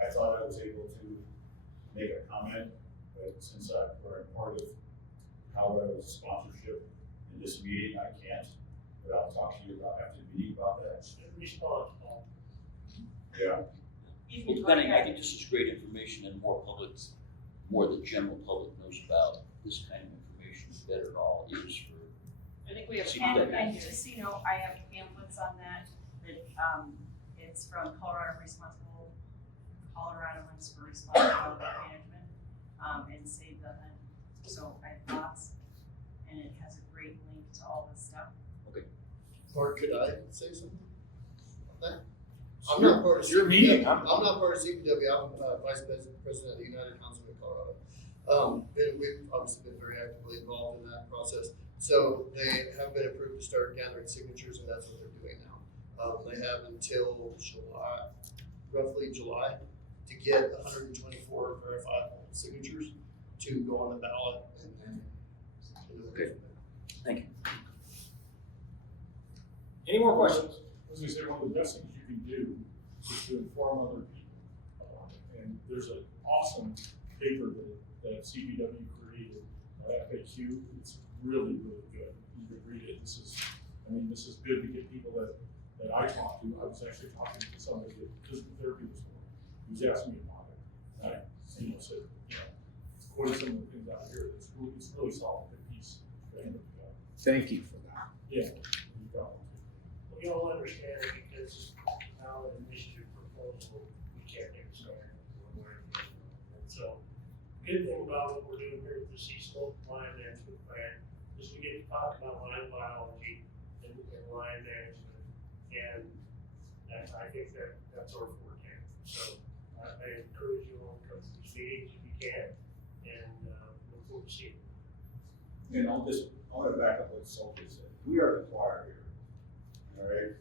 I thought I was able to make a comment, but since we're a part of Colorado's sponsorship in this meeting, I can't. But I'll talk to you about after the meeting about that. Response, Paul. Yeah. Well, depending, I think this is great information and more the general public knows about this kind of information, the better it all is for. I think we have. And just so you know, I have pamphlets on that it's from Coloradoans for Responsible Wildlife Management, and Save the Hunt. So I have lots, and it has a great link to all this stuff. Okay. Or could I say something about that? I'm not part of your CPW. meeting. I'm not part of CPW. I'm vice president of the United Council of Colorado. We've obviously been very actively involved in that process. So they have been approved to start gathering signatures, and that's what they're doing now. They have until July, roughly July, to get 124 verifiable signatures to go on the ballot, and then. Okay. Thank you. Any more questions? As I say, one of the best things you can do is to inform other people about it. And there's an awesome paper that CPW created, FAQ. It's really, really good. You can read it. This is good to get people that I talked to. I was actually talking to somebody at physical therapy this morning who's asking me about it. And I said, quoted some of the things out here. It's really solid, good piece. Thank you for that. Yeah. No problem. We all understand it because now an initiative proposal, we can't understand one way or the other. And so, good thing about what we're doing here with the sea slope line management plan is we get to talk about line biology and line management. And I think that's our forte. So I encourage you all to come to these meetings if you can, and look forward to seeing you. And I want to back up what Sophie said. We are the choir here, all right?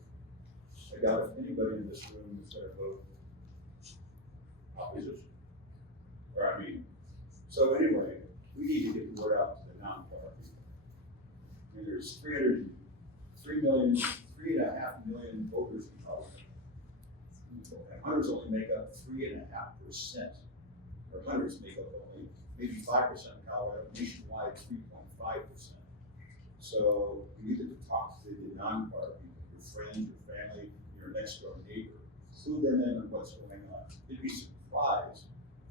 I doubt if anybody in this room is going to vote opposition. So anyway, we need to get the word out to the non-choir people. I mean, there's 3.5 million voters in Colorado. And hunters only make up 3.5%, or hunters make up only maybe 5% of Colorado, nationwide 3.5%. So you need to talk to the non-choir people, your friends, your family, your next door neighbor, clue them in on what's going on. You'd be surprised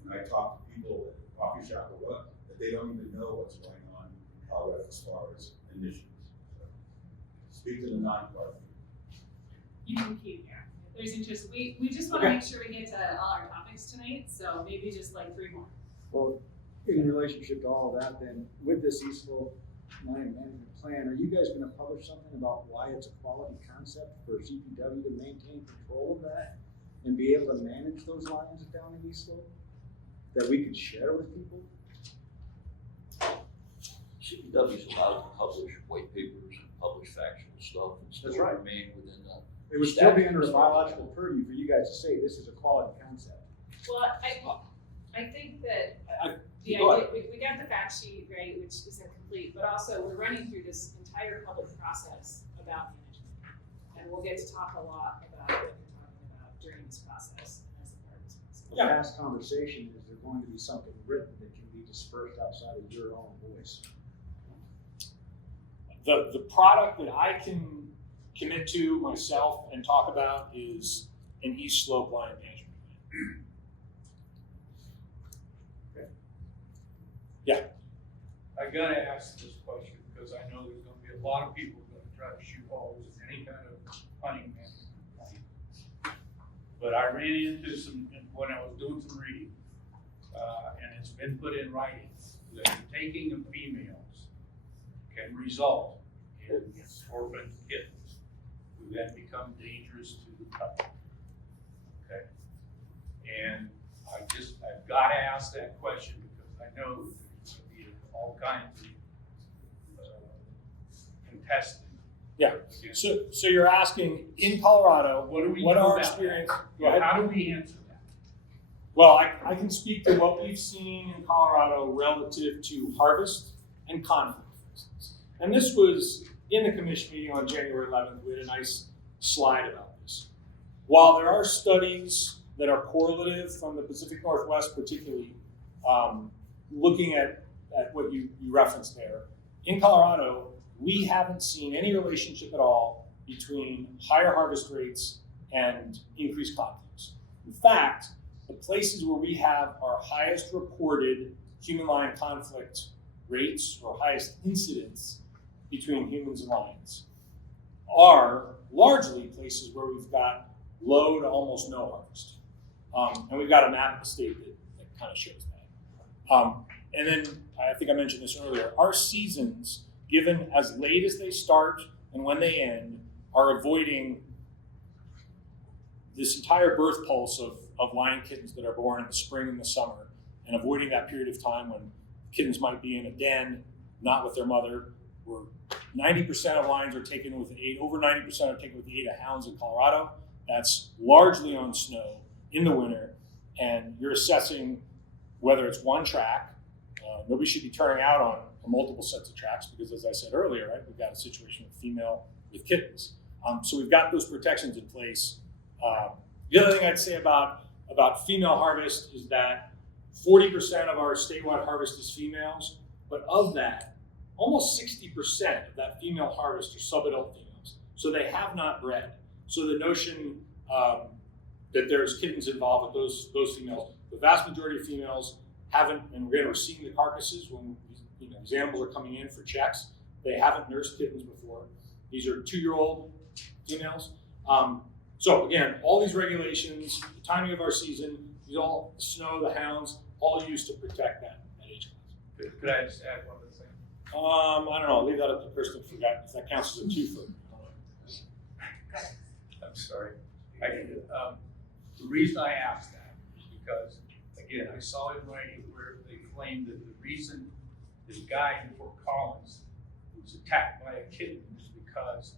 when I talk to people at the coffee shop or what, that they don't even know what's going on in Colorado as far as initiatives. So, speak to the non-choir people. You can keep, yeah. If there's interest, we just want to make sure we get to all our topics tonight, so maybe just like 3 more. Well, in relationship to all of that, then, with this Eastville Line Management Plan, are you guys gonna publish something about why it's a quality concept for CPW to maintain control of that and be able to manage those lines down in Eastville that we could share with people? CPW is allowed to publish white papers and publish factual stuff and still That's right. remain within the. It would still be under the biological purview for you guys to say this is a quality concept. Well, I think that the go idea, we got the fact sheet, right, which is incomplete, but also we're running through this entire public process about management. And we'll get to talk a lot about what you're talking about during this process and as a part of this process. The past conversation is there going to be something written that can be dispersed outside of your own voice. The product that I can commit to myself and talk about is an East Slope line management plan. Okay. Yeah. I gotta ask this question because I know there's gonna be a lot of people gonna try to shoot holes in any kind of hunting management plan. But I ran into some, when I was doing some reading, and it's been put in writing, that the taking of females can result in orphaned kittens who then become dangerous to the public. Okay? And I've got to ask that question because I know there's going to be all kinds of contesting. Yeah. So you're asking in Colorado, what our experience? Go ahead. How do we answer that? Well, I can speak to what we've seen in Colorado relative to harvest and conflict, for instance. And this was in the commission meeting on January 11th. We had a nice slide about this. While there are studies that are correlative from the Pacific Northwest, particularly looking at what you referenced there, in Colorado, we haven't seen any relationship at all between higher harvest rates and increased conflicts. In fact, the places where we have our highest reported human-lion conflict rates or highest incidence between humans and lions are largely places where we've got low to almost no harvest. And we've got a map of the state that kind of shows that. And then, I think I mentioned this earlier, our seasons, given as late as they start and when they end, are avoiding this entire birth pulse of lion kittens that are born in the spring and the summer, and avoiding that period of time when kittens might be in a den, not with their mother. Where 90% of lions are taken with over 90% are taken with the 8 of hounds in Colorado. That's largely on snow in the winter, and you're assessing whether it's one track. Nobody should be turning out on multiple sets of tracks because, as I said earlier, right, we've got a situation with female with kittens. So we've got those protections in place. The other thing I'd say about female harvest is that 40% of our statewide harvest is females, but of that, almost 60% of that female harvest are sub-adult females. So they have not bred. So the notion that there's kittens involved with those females, the vast majority of females haven't, and we're seeing the carcasses when these animals are coming in for checks. They haven't nursed kittens before. These are 2-year-old females. So again, all these regulations, the timing of our season, these all, the snow, the hounds, all used to protect that age class. Could I just add one other thing? I don't know, I'll leave that up to the person who forgot if that counts as a 2-foot. I'm sorry. The reason I asked that is because, again, I saw in writing where they claimed that the reason this guy in Fort Collins was attacked by a kitten is because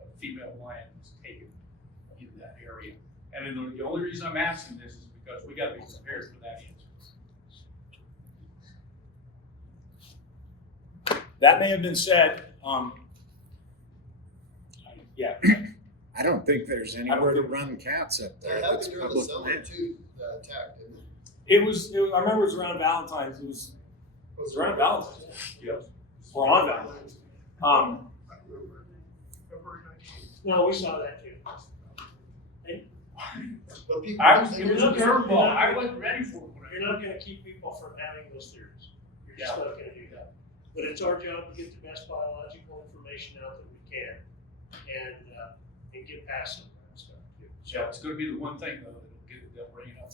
a female lion was taken in that area. And then the only reason I'm asking this is because we got to be prepared for that answer. That may have been said. Yeah. I don't think there's anywhere to run cats up there. That That's happened during the public summer land. too, that attack, didn't it? It was, I remember it was around Valentine's. It was around Valentine's. Yeah. Or on Valentine's. No, we saw that too. But people. It was a curveball. I wasn't ready for it. You're not gonna keep people from having those theories. You're just not gonna do that. But it's our job to get the best biological information out that we can and get past some of that stuff too. Yeah, it's gonna be the one thing though, that'll bring it up.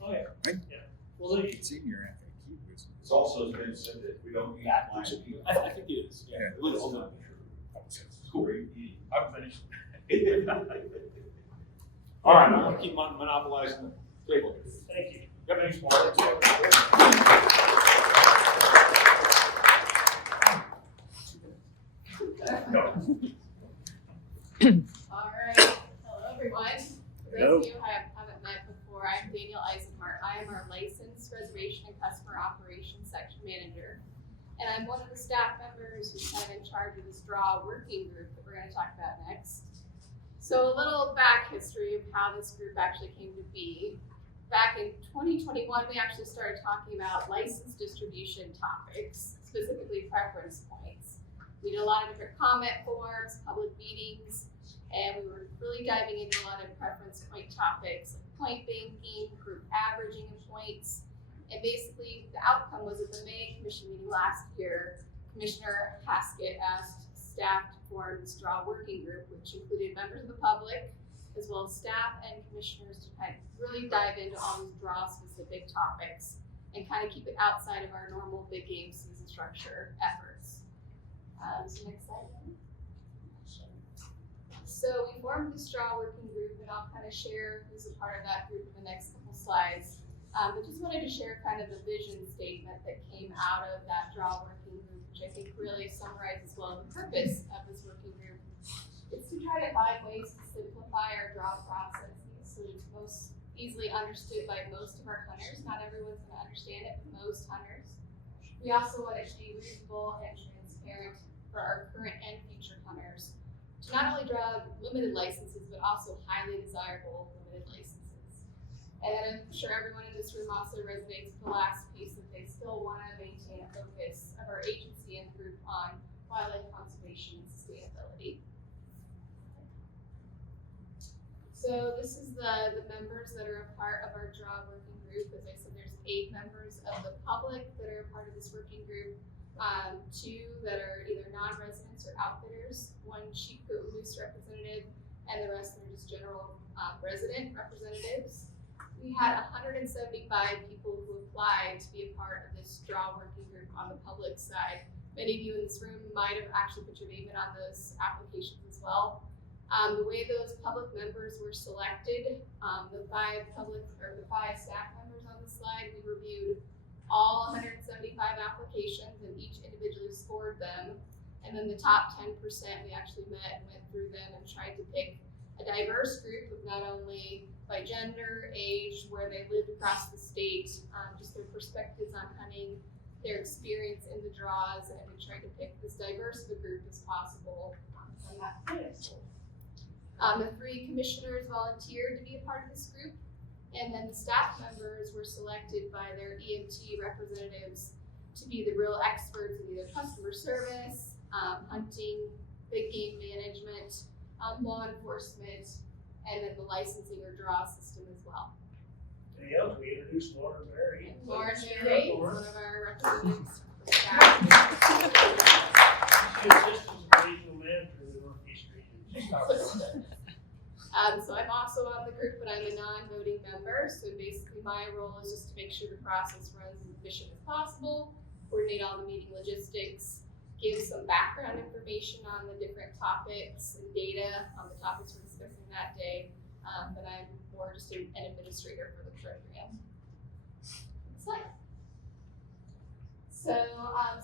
Oh, yeah. Right. Yeah. Well, It's in your FAQ. isn't It's also been said that we don't eat Yeah, lions. I think it is. Yeah. Yeah. It is. It's great eating. I'm finished. All right, I'm gonna keep monopolizing the table. Thank you. Got any more? All right, hello everyone. For Hello. those of you who haven't met before, I'm Danielle Eisenhart. I am our licensed reservation and customer operations section manager. And I'm one of the staff members who's kind of in charge of this draw working group that we're gonna talk about next. So a little back history of how this group actually came to be. Back in 2021, we actually started talking about license distribution topics, specifically preference points. We did a lot of different comment forums, public meetings, and we were really diving into a lot of preference point topics, like point banking, group averaging of points. And basically, the outcome was at the May Commission meeting last year, Commissioner Haskett asked staff to form this draw working group, which included members of the public, as well as staff and commissioners to kind of really dive into all these draw specific topics and kind of keep it outside of our normal big game season structure efforts. So next slide. So we formed this draw working group, and I'll kind of share who's a part of that group in the next couple slides. But just wanted to share kind of the vision statement that came out of that draw working group, which I think really summarizes well the purpose of this working group. It's to try to find ways to simplify our draw processes so it's most easily understood by most of our hunters. Not everyone's going to understand it, but most hunters. We also want it to be reasonable and transparent for our current and future hunters to not only draw limited licenses, but also highly desirable limited licenses. And I'm sure everyone in this room also resonates with the last piece that they still want to maintain a focus of our agency and group on wildlife conservation and sustainability. So this is the members that are a part of our draw working group. As I said, there's 8 members of the public that are a part of this working group. 2 that are either non-residents or outfitters, 1 sheep, goat, moose representative, and the rest are just general resident representatives. We had 175 people who applied to be a part of this draw working group on the public side. Many of you in this room might have actually put your name in on those applications as well. The way those public members were selected, the 5 staff members on the slide, we reviewed all 175 applications and each individually scored them. And then the top 10%, we actually met and went through them and tried to pick a diverse group of not only by gender, age, where they lived across the state, just their perspectives on hunting, their experience in the draws, and we tried to pick as diverse of a group as possible on that list. The 3 commissioners volunteered to be a part of this group, and then the staff members were selected by their EMT representatives to be the real experts in either customer service, hunting, big game management, law enforcement, and then the licensing or draw system as well. Yeah, we introduced Laura Berry. Lauren Berry is one of our representatives. She assists as a regional manager in the Northeast region. She's talking about So I'm also on the group, but I'm a non-voting member. So basically my role is just to make sure the process runs as efficient as possible, coordinate all the meeting logistics, give some background information on the different topics and data on the topics we're discussing that day. But I'm more just an administrator for the program. So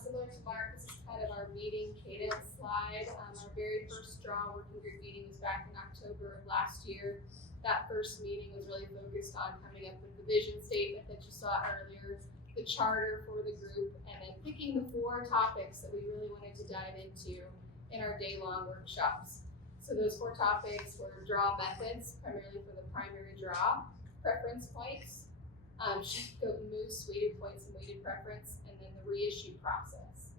similar to Mark, this is kind of our meeting cadence slide. Our very first draw working group meeting was back in October of last year. That first meeting was really focused on coming up with the vision statement that you saw earlier, the charter for the group, and then picking the 4 topics that we really wanted to dive into in our day-long workshops. So those 4 topics were draw methods, primarily for the primary draw, preference points, sheep, goat, and moose, weighted points and weighted preference, and then the reissue process.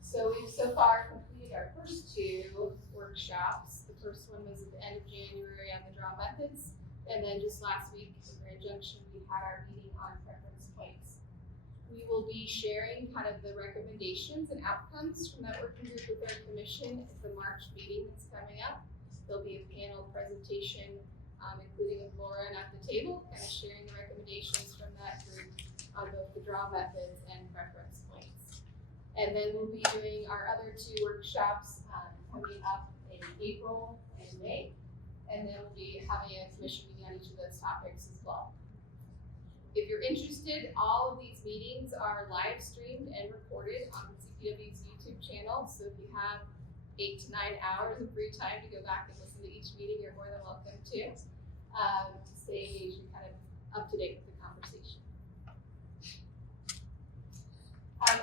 So we've so far completed our first 2 workshops. The first one was at the end of January on the draw methods, and then just last week in Grand Junction we had our meeting on preference points. We will be sharing kind of the recommendations and outcomes from that working group with our commission at the March meeting that's coming up. There'll be a panel presentation, including with Laura and at the table, kind of sharing the recommendations from that group on both the draw methods and preference points. And then we'll be doing our other 2 workshops coming up in April and May. And then we'll be having a commission meeting on each of those topics as well. If you're interested, all of these meetings are live streamed and recorded on CPW's YouTube channel. So if you have 8 to 9 hours of free time to go back and listen to each meeting, you're more than welcome to stay engaged and kind of up to date with the conversation.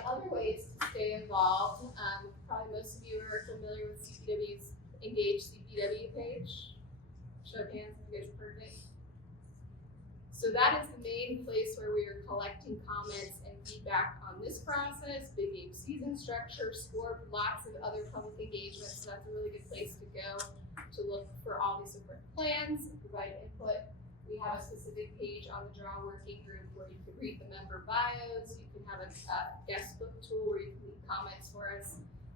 Other ways to stay involved, probably most of you are familiar with CPW's Engage CPW page. Show of hands if you guys have heard of it. So that is the main place where we are collecting comments and feedback on this process, big game season structure, sport, lots of other public engagements. So that's a really good place to go to look for all these different plans and provide input. We have a specific page on the draw working group where you can read the member bios. You can have a guest book tool where you can leave comments for us.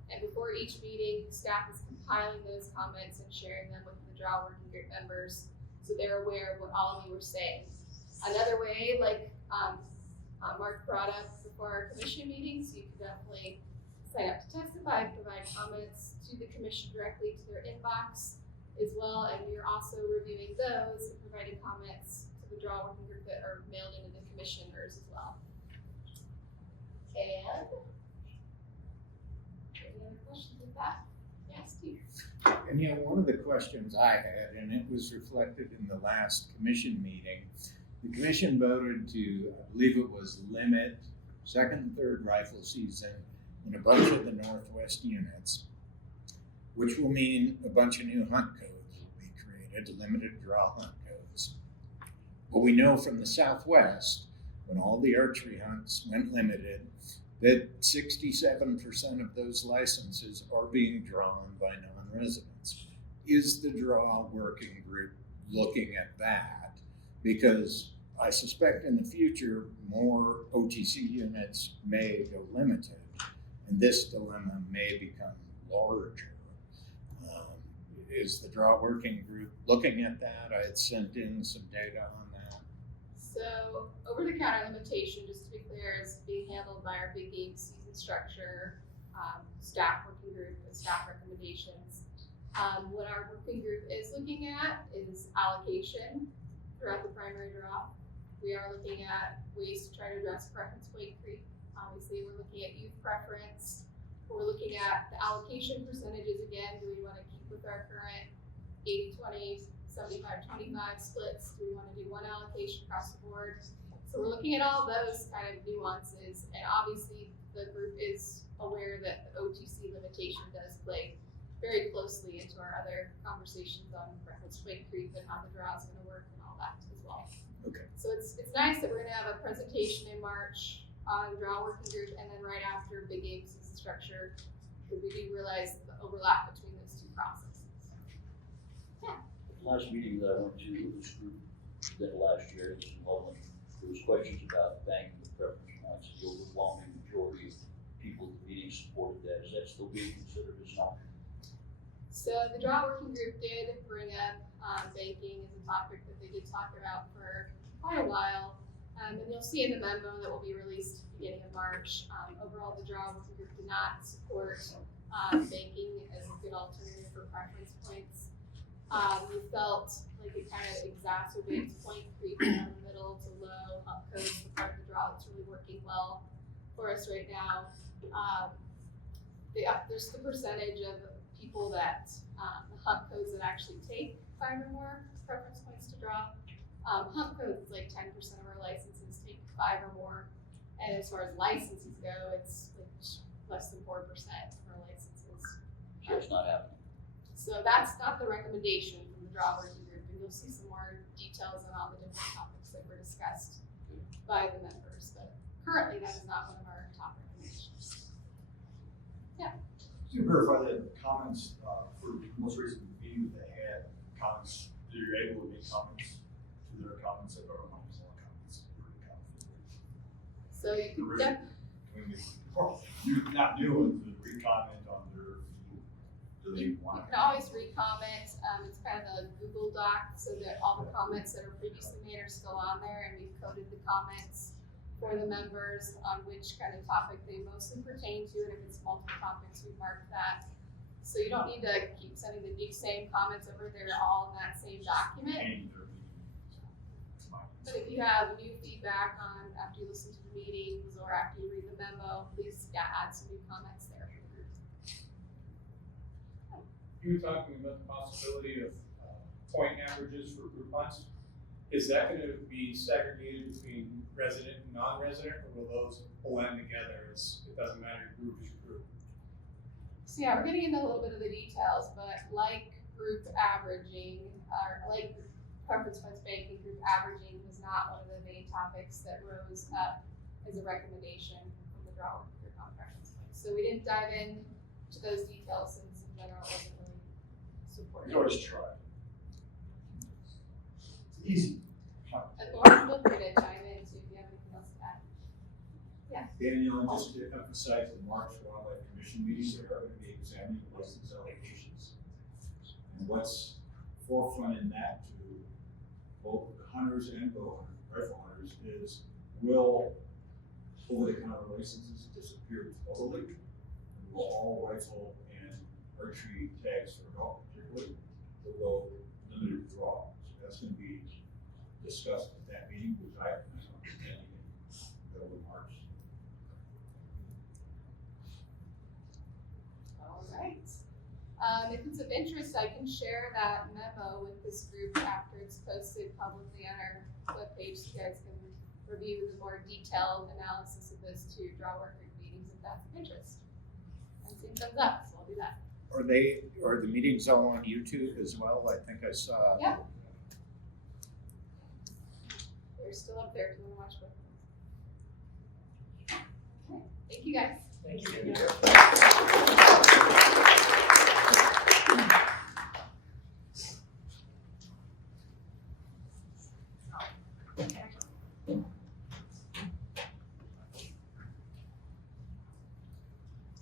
And before each meeting, staff is compiling those comments and sharing them with the draw working group members so they're aware of what all of you were saying. Another way, like Mark brought up before our commission meetings, you can definitely sign up to testify, provide comments to the commission directly to their inbox as well, and we're also reviewing those and providing comments to the draw working group that are mailed into the commissioners as well. And any other questions with that? Yes, Steve. And one of the questions I had, and it was reflected in the last commission meeting, the commission voted to, I believe it was limit second and third rifle season in a bunch of the Northwest units, which will mean a bunch of new hunt codes will be created, limited draw hunt codes. But we know from the Southwest, when all the archery hunts went limited, that 67% of those licenses are being drawn by non-residents. Is the draw working group looking at that? Because I suspect in the future, more OTC units may go limited, and this dilemma may become larger. Is the draw working group looking at that? I had sent in some data on that. So over-the-counter limitation, just to be clear, is being handled by our big game season structure, staff working group with staff recommendations. What our working group is looking at is allocation throughout the primary draw. We are looking at ways to try to address preference weight creep. Obviously, we're looking at youth preference. We're looking at the allocation percentages again. Do we want to keep with our current 80-20, 75-25 splits? Do we want to do one allocation across the board? So we're looking at all those kind of nuances, and obviously the group is aware that the OTC limitation does play very closely into our other conversations on preference weight creep and how the draw is going to work and all that as well. Okay. So it's nice that we're going to have a presentation in March on draw working group, and then right after big game season structure, because we do realize the overlap between those two processes. Yeah. The last meeting that I went to with this group, that last year, this enrollment, there was questions about banking the preference points. The overwhelming majority of people at the meeting supported that. Is that still being considered as an option? So the draw working group did bring up banking as a topic that they did talk about for quite a while. And you'll see in the memo that will be released beginning of March. Overall, the draw working group did not support banking as a good alternative for preference points. We felt like it kind of exacerbates point creep down the middle to low up codes, the part of the draw that's really working well for us right now. There's the percentage of people that the hump codes that actually take 5 or more preference points to draw. Hump codes, like 10% of our licenses take 5 or more, and as far as licenses go, it's like less than 4% of our licenses. So it's not happening. So that's not the recommendation from the draw working group, and you'll see some more details on all the different topics that were discussed by the members. But currently, that is not one of our top recommendations. Yeah. Just to verify that comments for the most recent meeting that they had, comments, you're able to make comments to their comments if everyone has more comments. So you can You're not doing the re-comment on their view. Do they You want can always re-comment. It's kind of a Google Doc so that all the comments that are previously made are still on there, and we've coded the comments for the members on which kind of topic they mostly pertain to, and if it's multiple topics, we've marked that. So you don't need to keep sending the same comments over there all in that same document. But if you have new feedback on after you listen to the meetings or after you read the memo, please add some new comments there. You were talking about the possibility of point averages for group hunts. Is that going to be segregated between resident and non-resident, or will those blend together as it doesn't matter, your group is your group? So yeah, we're getting into a little bit of the details, but like group averaging, or like preference points banking, group averaging was not one of the main topics that rose up as a recommendation from the draw working group on preference points. So we didn't dive into those details since in general it wasn't really supported. You always try. It's easy. And Lauren, feel free to chime in too if you have anything else to add. Yeah. Daniel, and just to emphasize the March Wildlife Commission meetings, they are going to be examining license allocations. And what's forefront in that to both the hunters and bow rifle hunters is, will over-the-counter licenses disappear totally? And will all rifle and archery tags for elk particularly will go limited draw? So that's going to be discussed at that meeting, which I plan on attending in middle of March. All right. If it's of interest, I can share that memo with this group after it's posted publicly on our webpage, so you guys can review the more detailed analysis of those two draw work group meetings if that's of interest. And see thumbs up, so I'll do that. Are the meetings all on YouTube as well? I think I saw. Yep. They're still up there if you want to watch both. Okay. Thank you guys. Thank you.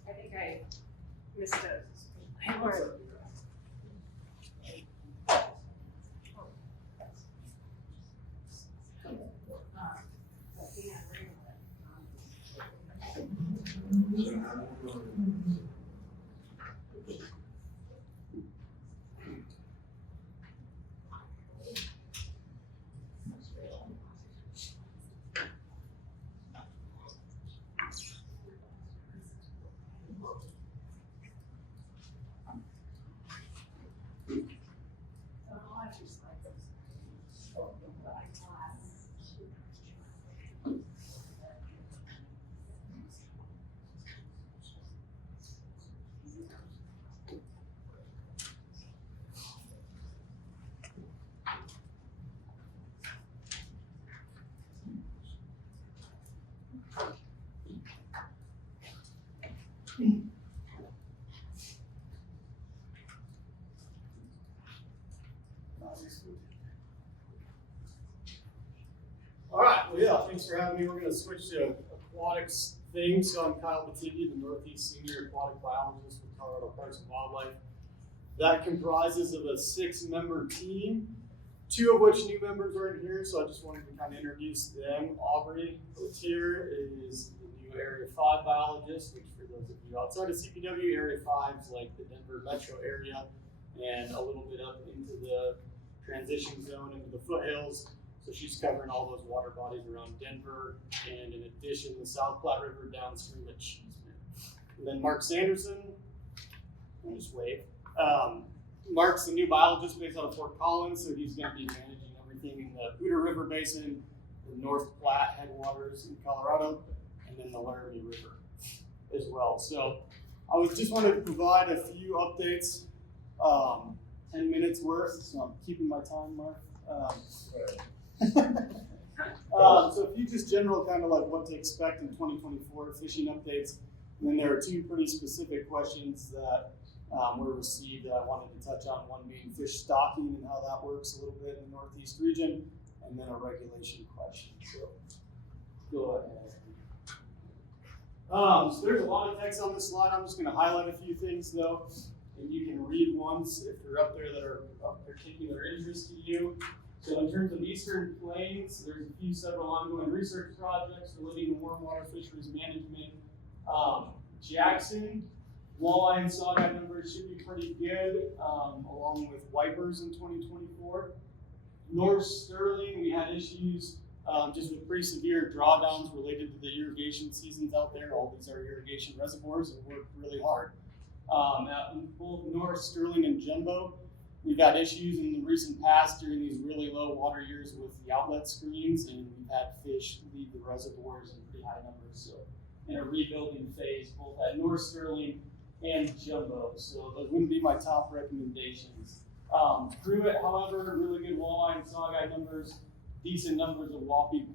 I think I missed a. All right, well, yeah, thanks for having me. We're gonna switch to aquatics things. So I'm Kyle Batigi, the Northeast Senior Aquatic Biologist with Colorado Parks and Wildlife. That comprises of a 6-member team, 2 of which new members are in here, so I just wanted to kind of introduce them. Aubrey here is the new Area 5 biologist, which for those of you outside of CPW, Area 5 is like the Denver metro area and a little bit up into the transition zone into the foothills. So she's covering all those water bodies around Denver, and in addition, the South Platte River downstream at Cheeseman. And then Mark Sanderson, I'll just wave. Mark's the new biologist based out of Fort Collins, so he's going to be managing everything in the Poudre River Basin, the North Platte headwaters in Colorado, and then the Laramie River as well. So I was just wanted to provide a few updates, 10 minutes worth, so I'm keeping my time, Mark. So a few just general kind of like what to expect in 2024 fishing updates. And then there are 2 pretty specific questions that were received that I wanted to touch on, one being fish stocking and how that works a little bit in the Northeast region, and then a regulation question. So go ahead. So there's a lot of text on this slide. I'm just going to highlight a few things though, and you can read ones if they're up there that are of particular interest to you. So in terms of Eastern Plains, there's several ongoing research projects relating to warm water fisheries management. Jackson, walleye and saugeye numbers should be pretty good, along with wipers in 2024. North Sterling, we had issues just with pretty severe drawdowns related to the irrigation seasons out there. All these are irrigation reservoirs that work really hard. Out in both North Sterling and Jumbo, we've had issues in the recent past during these really low water years with the outlet screens, and we've had fish leave the reservoirs in pretty high numbers. So in a rebuilding phase, both at North Sterling and Jumbo. So those wouldn't be my top recommendations. Pruitt, however, really good walleye and saugeye numbers, decent numbers of whoppie.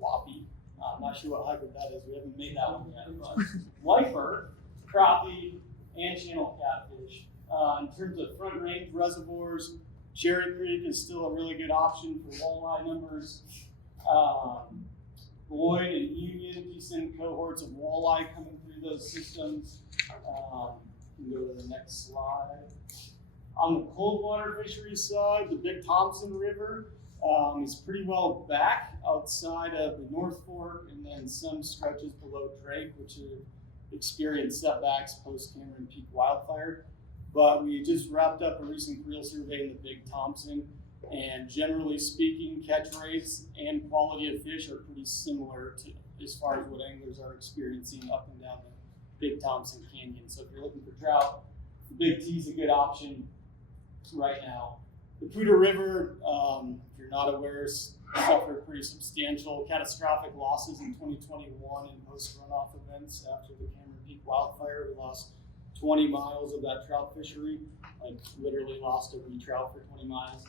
I'm not sure what hybrid that is. We haven't made that one yet. But wiper, crappie, and channel catfish. In terms of front range reservoirs, Cherry Creek is still a really good option for walleye numbers. Boyd and Union, decent cohorts of walleye coming through those systems. You can go to the next slide. On the cold water fisheries side, the Big Thompson River is pretty well back outside of the North Fork, and then some stretches below Drake, which have experienced setbacks post Cameron Peak wildfire. But we just wrapped up a recent creel survey in the Big Thompson, and generally speaking, catch rates and quality of fish are pretty similar to as far as what anglers are experiencing up and down the Big Thompson Canyon. So if you're looking for trout, the Big T is a good option right now. The Poudre River, if you're not aware, suffered pretty substantial catastrophic losses in 2021 in post-runoff events after the Cameron Peak wildfire. We lost 20 miles of that trout fishery, like literally lost every trout for 20 miles.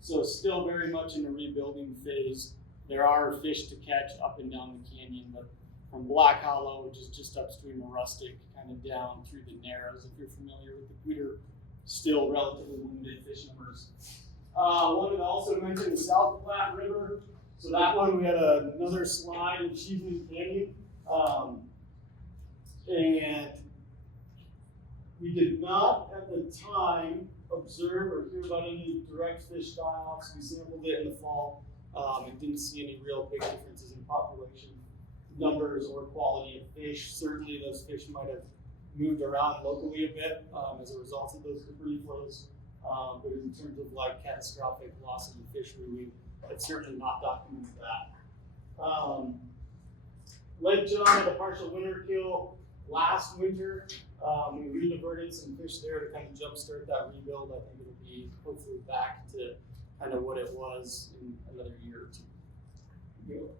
So still very much in a rebuilding phase. There are fish to catch up and down the canyon, but from Black Hollow, which is just upstream of Rustic, kind of down through the Narrows, if you're familiar with the Poudre, still relatively limited fish numbers. Wanted to also mention the South Platte River. So that one, we had another slide in Cheeseman Canyon. And we did not at the time observe or hear about any direct fish die-offs. We sampled it in the fall and didn't see any real big differences in population numbers or quality of fish. Certainly those fish might have moved around locally a bit as a result of those debris flows. But in terms of like catastrophic loss of the fishery, we have certainly not documented that. Lake John had a partial winter kill last winter. We re-diverted some fish there to kind of jumpstart that rebuild. I think it'll be hopefully back to kind of what it was in another year or two.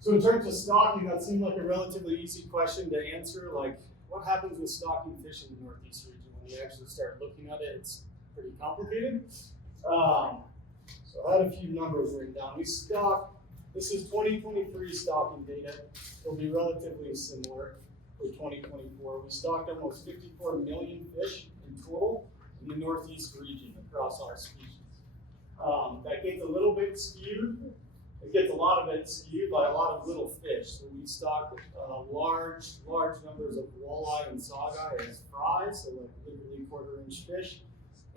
So in terms of stocking, that seemed like a relatively easy question to answer. Like, what happens with stocking fish in the Northeast region? When you actually start looking at it, it's pretty complicated. So I had a few numbers written down. We stock This is 2023 stocking data. It'll be relatively similar for 2024. We stocked almost 54 million fish in total in the Northeast region across all species. That gets a little bit skewed. It gets a lot of it skewed by a lot of little fish. So we stocked large numbers of walleye and saugeye as fries, so like literally quarter-inch fish.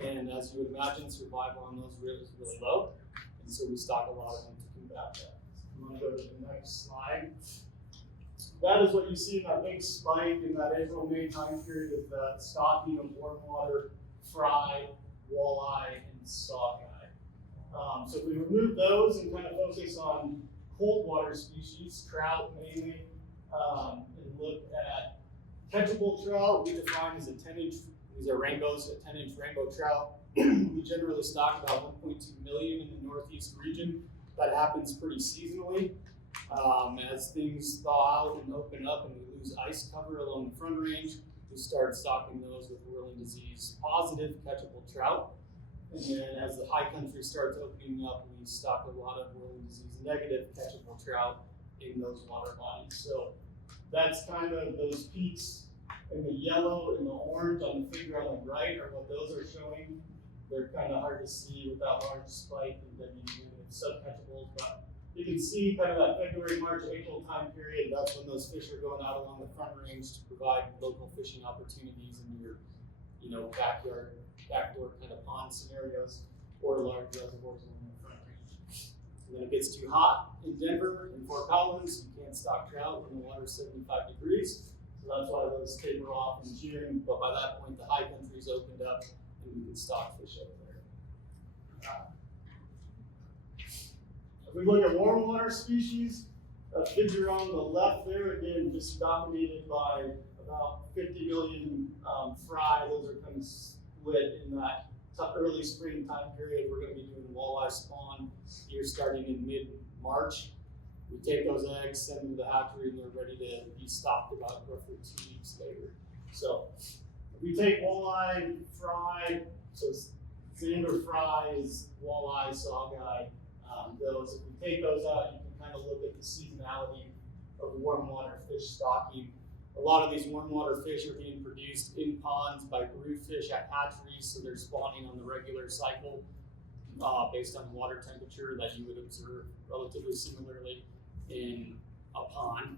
And as you would imagine, survival on those is really low. And so we stock a lot of them to combat that. I'm gonna go to the next slide. That is what you see in that big spike in that April-May time period of that stocking of warm water, fry, walleye, and saugeye. So if we remove those and kind of focus on cold water species, trout mainly, and look at catchable trout, we define as a 10-inch, these are rainbows, a 10-inch rainbow trout. We generally stock about 1.2 million in the Northeast region. That happens pretty seasonally. As things thaw out and open up and we lose ice cover along the front range, we start stocking those with whirling disease positive catchable trout. And then as the high country starts opening up, we stock a lot of whirling disease negative catchable trout in those water bodies. So that's kind of those peaks in the yellow and the orange on the figure on the right are what those are showing. They're kind of hard to see with that large spike and then negative subcatchables, but you can see kind of that February, March, April time period. That's when those fish are going out along the front range to provide local fishing opportunities in your, backyard, backdoor kind of pond scenarios or large reservoirs along the front range. And then it gets too hot in Denver and Fort Collins. You can't stock trout when the water's 75 degrees. So that's why those taper off in June. But by that point, the high country's opened up and we can stock fish over there. If we look at warm water species, that figure on the left there, again, just dominated by about 50 million fry. Those are kind of split in that early spring time period. We're going to be doing walleye spawn here starting in mid-March. We take those eggs, send them to the hatchery, and they're ready to be stocked about roughly 2 weeks later. So if we take walleye, fry, so Xander fries, walleye, saugeye, those, if we take those out, you can kind of look at the seasonality of warm water fish stocking. A lot of these warm water fish are being produced in ponds by brood fish at hatcheries, so they're spawning on the regular cycle based on water temperature that you would observe relatively similarly in a pond,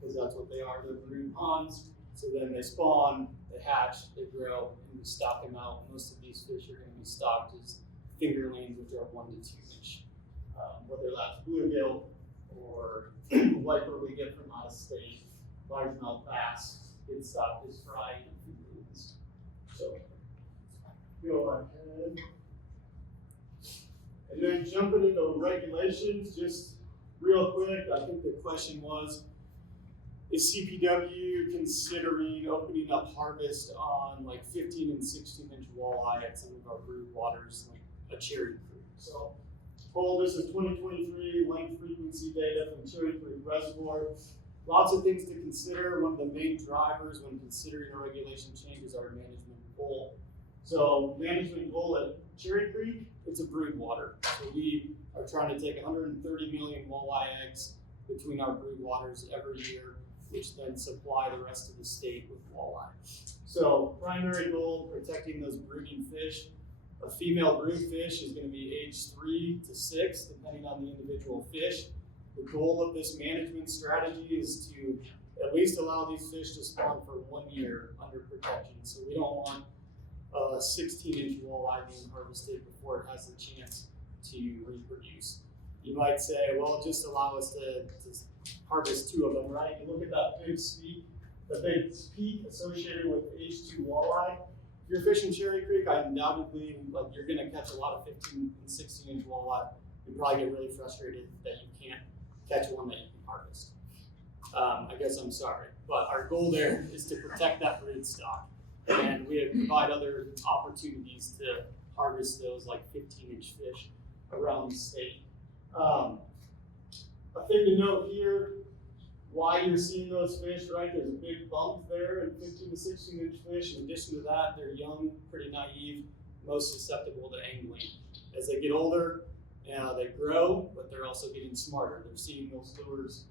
because that's what they are, they're brood ponds. So then they spawn, they hatch, they grow, and we stock them out. Most of these fish are going to be stocked as fingerlings, which are 1 to 2 inch. Whether that's bluegill or wiper we get from out of state, largemouth bass, get stocked as fried fingerlings. So go ahead. And then jumping into regulations, just real quick, I think the question was, is CPW considering opening up harvest on like 15 and 16 inch walleye at some of our brood waters, like a Cherry Creek? So, this is 2023 length frequency data from Cherry Creek Reservoir. Lots of things to consider. One of the main drivers when considering a regulation change is our management goal. So, management goal at Cherry Creek, it's a brood water. So we are trying to take 130 million walleye eggs between our brood waters every year, which then supply the rest of the state with walleye. So primary goal, protecting those brooding fish. A female brood fish is going to be age 3 to 6, depending on the individual fish. The goal of this management strategy is to at least allow these fish to spawn for 1 year under protection. So we don't want a 16-inch walleye being harvested before it has a chance to reproduce. You might say, well, just allow us to harvest 2 of them, right? You look at that big peak associated with H2 walleye. If you're fishing Cherry Creek, undoubtedly, you're gonna catch a lot of 15 and 16 inch walleye. You probably get really frustrated that you can't catch one that you can harvest. I guess I'm sorry, but our goal there is to protect that brood stock. And we provide other opportunities to harvest those like 15 inch fish around the state. A thing to note here, why you're seeing those fish, right? There's a big bump there in 15 to 16 inch fish. In addition to that, they're young, pretty naive, most susceptible to angling. As they get older, they grow, but they're also also getting smarter. They're seeing those lures,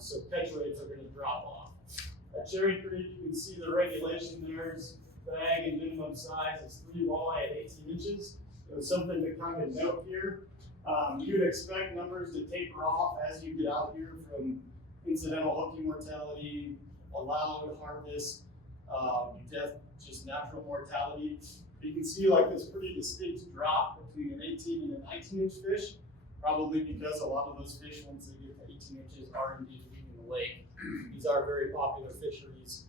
so catch rates are gonna drop off. At Cherry Creek, you can see the regulation there is bag and minimum size is 3 walleye at 18 inches. It was something to kind of note here. You'd expect numbers to taper off as you get out here from incidental hooking mortality, allowed harvest, death, just natural mortality. You can see like this pretty distinct drop between an 18 and a 19-inch fish, probably because a lot of those fish, once they get to 18 inches, are indeed leaving the lake. These are very popular fisheries.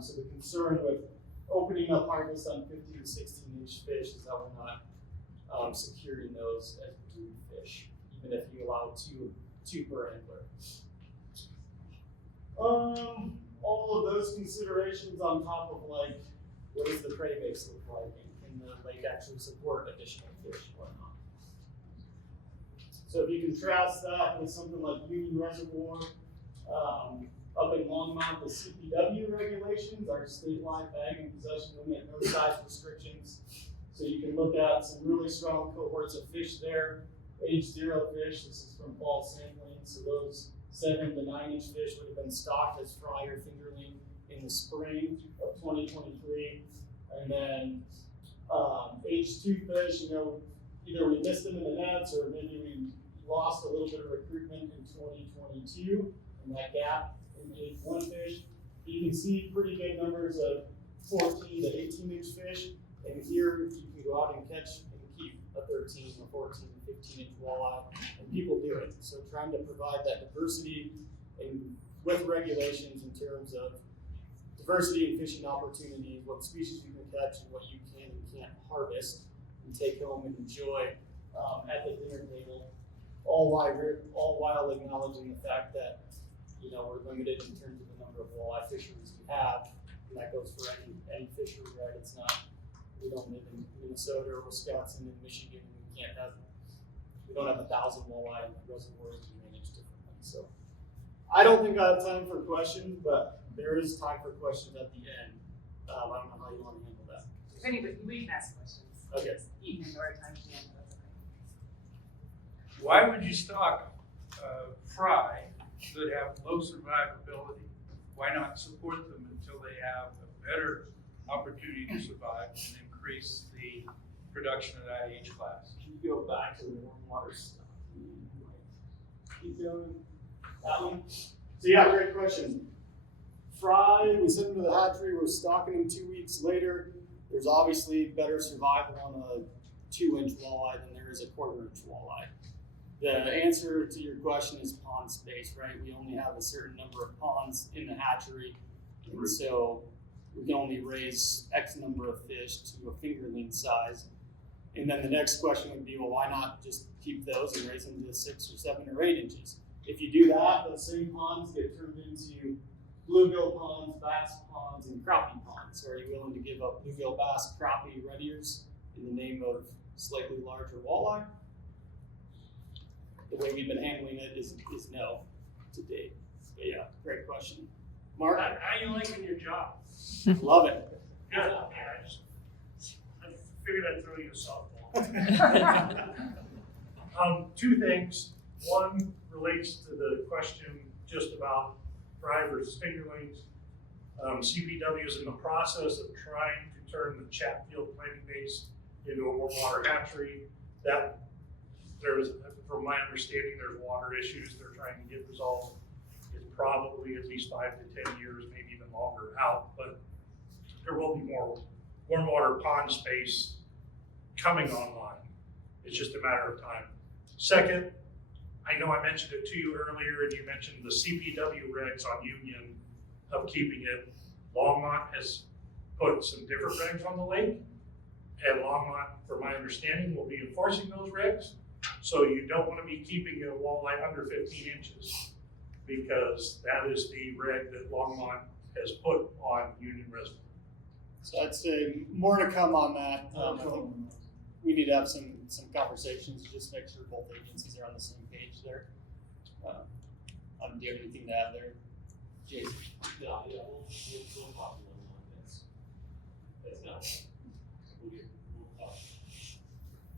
So the concern with opening up harvest on 15 to 16-inch fish is that we're not securing those as brood fish, even if you allow two per angler. All of those considerations on top of like, what does the prey base look like, and can the lake actually support additional fish or not? So if you contrast that with something like Union Reservoir, up in Longmont, the CPW regulations, our statewide bag and possession limit, no size restrictions. So you can look at some really strong cohorts of fish there. Age 0 fish, this is from fall sampling, so those 7 to 9 inch fish would have been stocked as fry or fingerling in the spring of 2023. And then age 2 fish, either we missed them in the nets or maybe we lost a little bit of recruitment in 2022 in that gap in age 1 fish. You can see pretty big numbers of 14 to 18 inch fish. And here you can go out and catch and keep a 13, a 14, 15 inch walleye, and people do it. So trying to provide that diversity and with regulations in terms of diversity in fishing opportunities, what species you can catch and what you can and can't harvest and take home and enjoy at the dinner table, all while acknowledging the fact that we're limited in terms of the number of walleye fisheries we have, and that goes for any fishery, right? It's not. We don't live in Minnesota or Wisconsin and Michigan, and we don't have 1,000 walleye reservoirs to manage differently. So I don't think I have time for questions, but there is time for questions at the end. I don't know how you want to handle that. If anybody, we can ask questions. Okay. Evening or time to end, that's okay. Why would you stock fry that have low survivability? Why not support them until they have a better opportunity to survive and increase the production of that age class? Can you go back to the warm water stuff? Keep going. That one? So yeah, great question. Fry, we send them to the hatchery, we're stocking them 2 weeks later. There's obviously better survival on a 2-inch walleye than there is a 1/4-inch walleye. The answer to your question is pond space, right? We only have a certain number of ponds in the hatchery, and so we can only raise X number of fish to a fingerling size. And then the next question would be, well, why not just keep those and raise them to 6 or 7 or 8 inches? If you do that, those same ponds get turned into bluegill ponds, bass ponds, and crappie ponds. So are you willing to give up bluegill, bass, crappie, red ears in the name of slightly larger walleye? The way we've been handling it is no to date. But yeah, great question. Mark? How you liking your job? Love it. Good. I figured I'd throw you a softball. 2 things. One relates to the question just about fry versus fingerlings. CPW is in the process of trying to turn the Chatfield planting base into a warm water hatchery. That from my understanding, there's water issues they're trying to get resolved. It's probably at least 5 to 10 years, maybe even longer out, but there will be more warm water pond space coming online. It's just a matter of time. Second, I know I mentioned it to you earlier, and you mentioned the CPW regs on Union of keeping it. Longmont has put some different regs on the lake, and Longmont, from my understanding, will be enforcing those regs. So you don't want to be keeping a walleye under 15 inches because that is the reg that Longmont has put on Union Reservoir. So I'd say more to come on that. I think we need to have some conversations to just make sure both agencies are on the same page there. Do you have anything to add there, Jason? Yeah, we'll talk a little on this. That's not. We'll talk.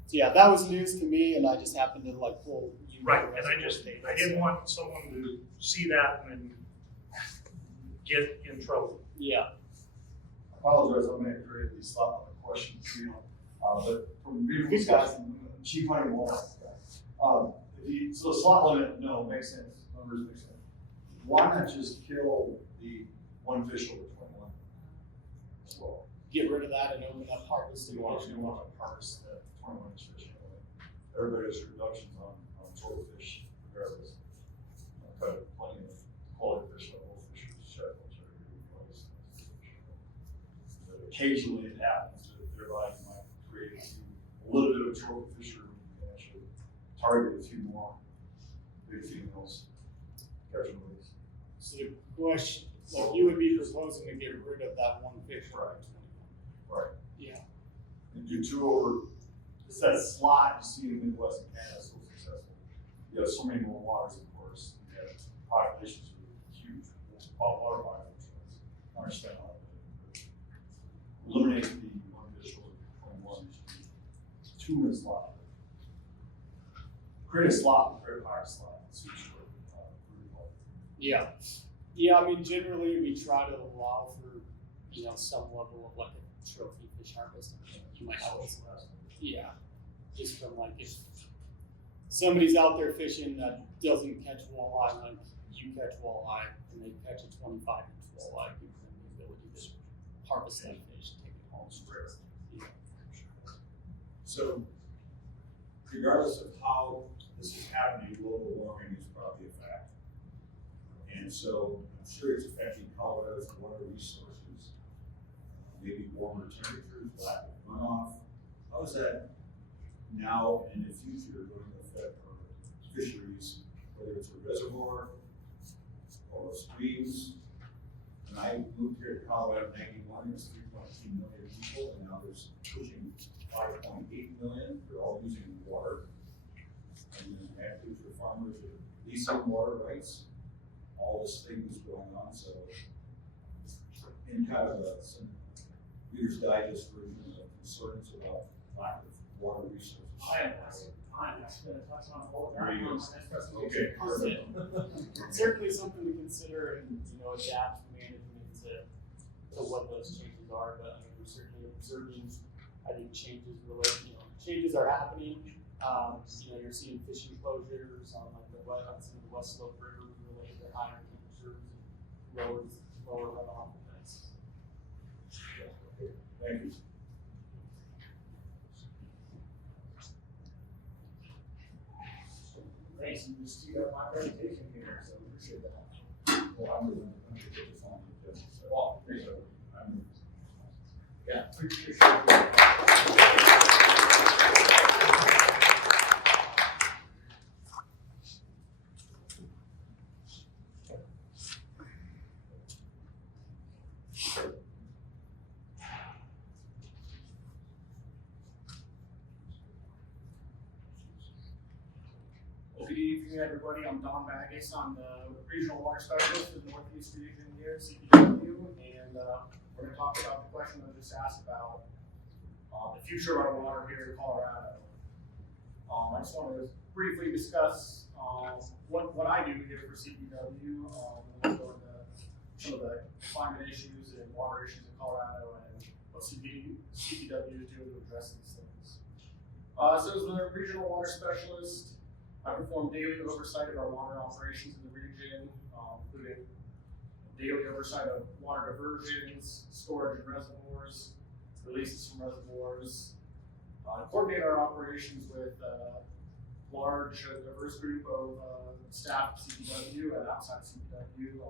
So yeah, that was news to me, and I just happened to pull Union Right, and I didn't want someone to see that and then get in trouble. Yeah. I apologize, I'm gonna create these slot limit questions for you. But from beautiful guys and cheap hunting walleye. So the slot limit, no, makes sense, numbers make sense. Why not just kill the one fish over 21 as well? Get rid of that and open up harvesting. You want to harvest the 21 inch fish anyway. Everybody has reductions on trophy fish regardless. Cut plenty of quality fish on both fisheries, shadowfish, but occasionally it happens that thereby you might create a little bit of trophy fishery and you can actually target a few more big females, catch them with. So the question, like you would be proposing to get rid of that one fish. Right. Right. Yeah. And do two over, it's that slot you see in the Midwest and Canada so successful. You have so many more waters, of course. You have populations are huge, water populations. I understand all of it. Eliminate the one fish over 21, two in a slot. Create a slot, create a higher slot. Yeah. Yeah, I mean, generally we try to allow for, some level of like a trophy fish harvest. You might have this. Yeah. Just from like if somebody's out there fishing that doesn't catch walleye, like you catch walleye and they catch a 25-inch walleye, gives them the ability to harvest that fish and take it home. Yeah. So, regardless of how this is happening, global warming is probably a fact. And so, I'm sure it's affecting Colorado's water resources, maybe warmer temperatures, lack of runoff. How is that now and in the future going to affect our fisheries, whether it's a reservoir or streams? When I moved here to Colorado in 91, there's 3.2 million people, and now there's pushing 5.8 million. They're all using water. And then agriculture farmers are leasing water rights. All this thing is going on, so in kind of some Reader's Digest version of concerns about lack of water resources. That's going to touch on all of that. There you go. Okay. Certainly something to consider and adapt management to what those changes are. But I mean, we're certainly observing. I think changes changes are happening. You're seeing fishing closures on like on some of the West Slope River related to higher temperatures and lower runoff events. Thank you. Thanks, you just teed up my presentation here, so appreciate that. Well, I'm going to get this on the agenda. Well, Yeah, appreciate it. Good evening, everybody. I'm Don Maggis. I'm the Regional Water Specialist for the Northeast region here at CPW, and we're going to talk about the question I just asked about the future of our water here in Colorado. I just want to briefly discuss what I do here for CPW, and go into some of the climate issues and water issues in Colorado and what CPW is doing to address these things. So as the Regional Water Specialist, I perform daily oversight of our water operations in the region, including daily oversight of water diversions, storage in reservoirs, releases from reservoirs, coordinate our operations with a large, diverse group of staff at CPW and outside of CPW,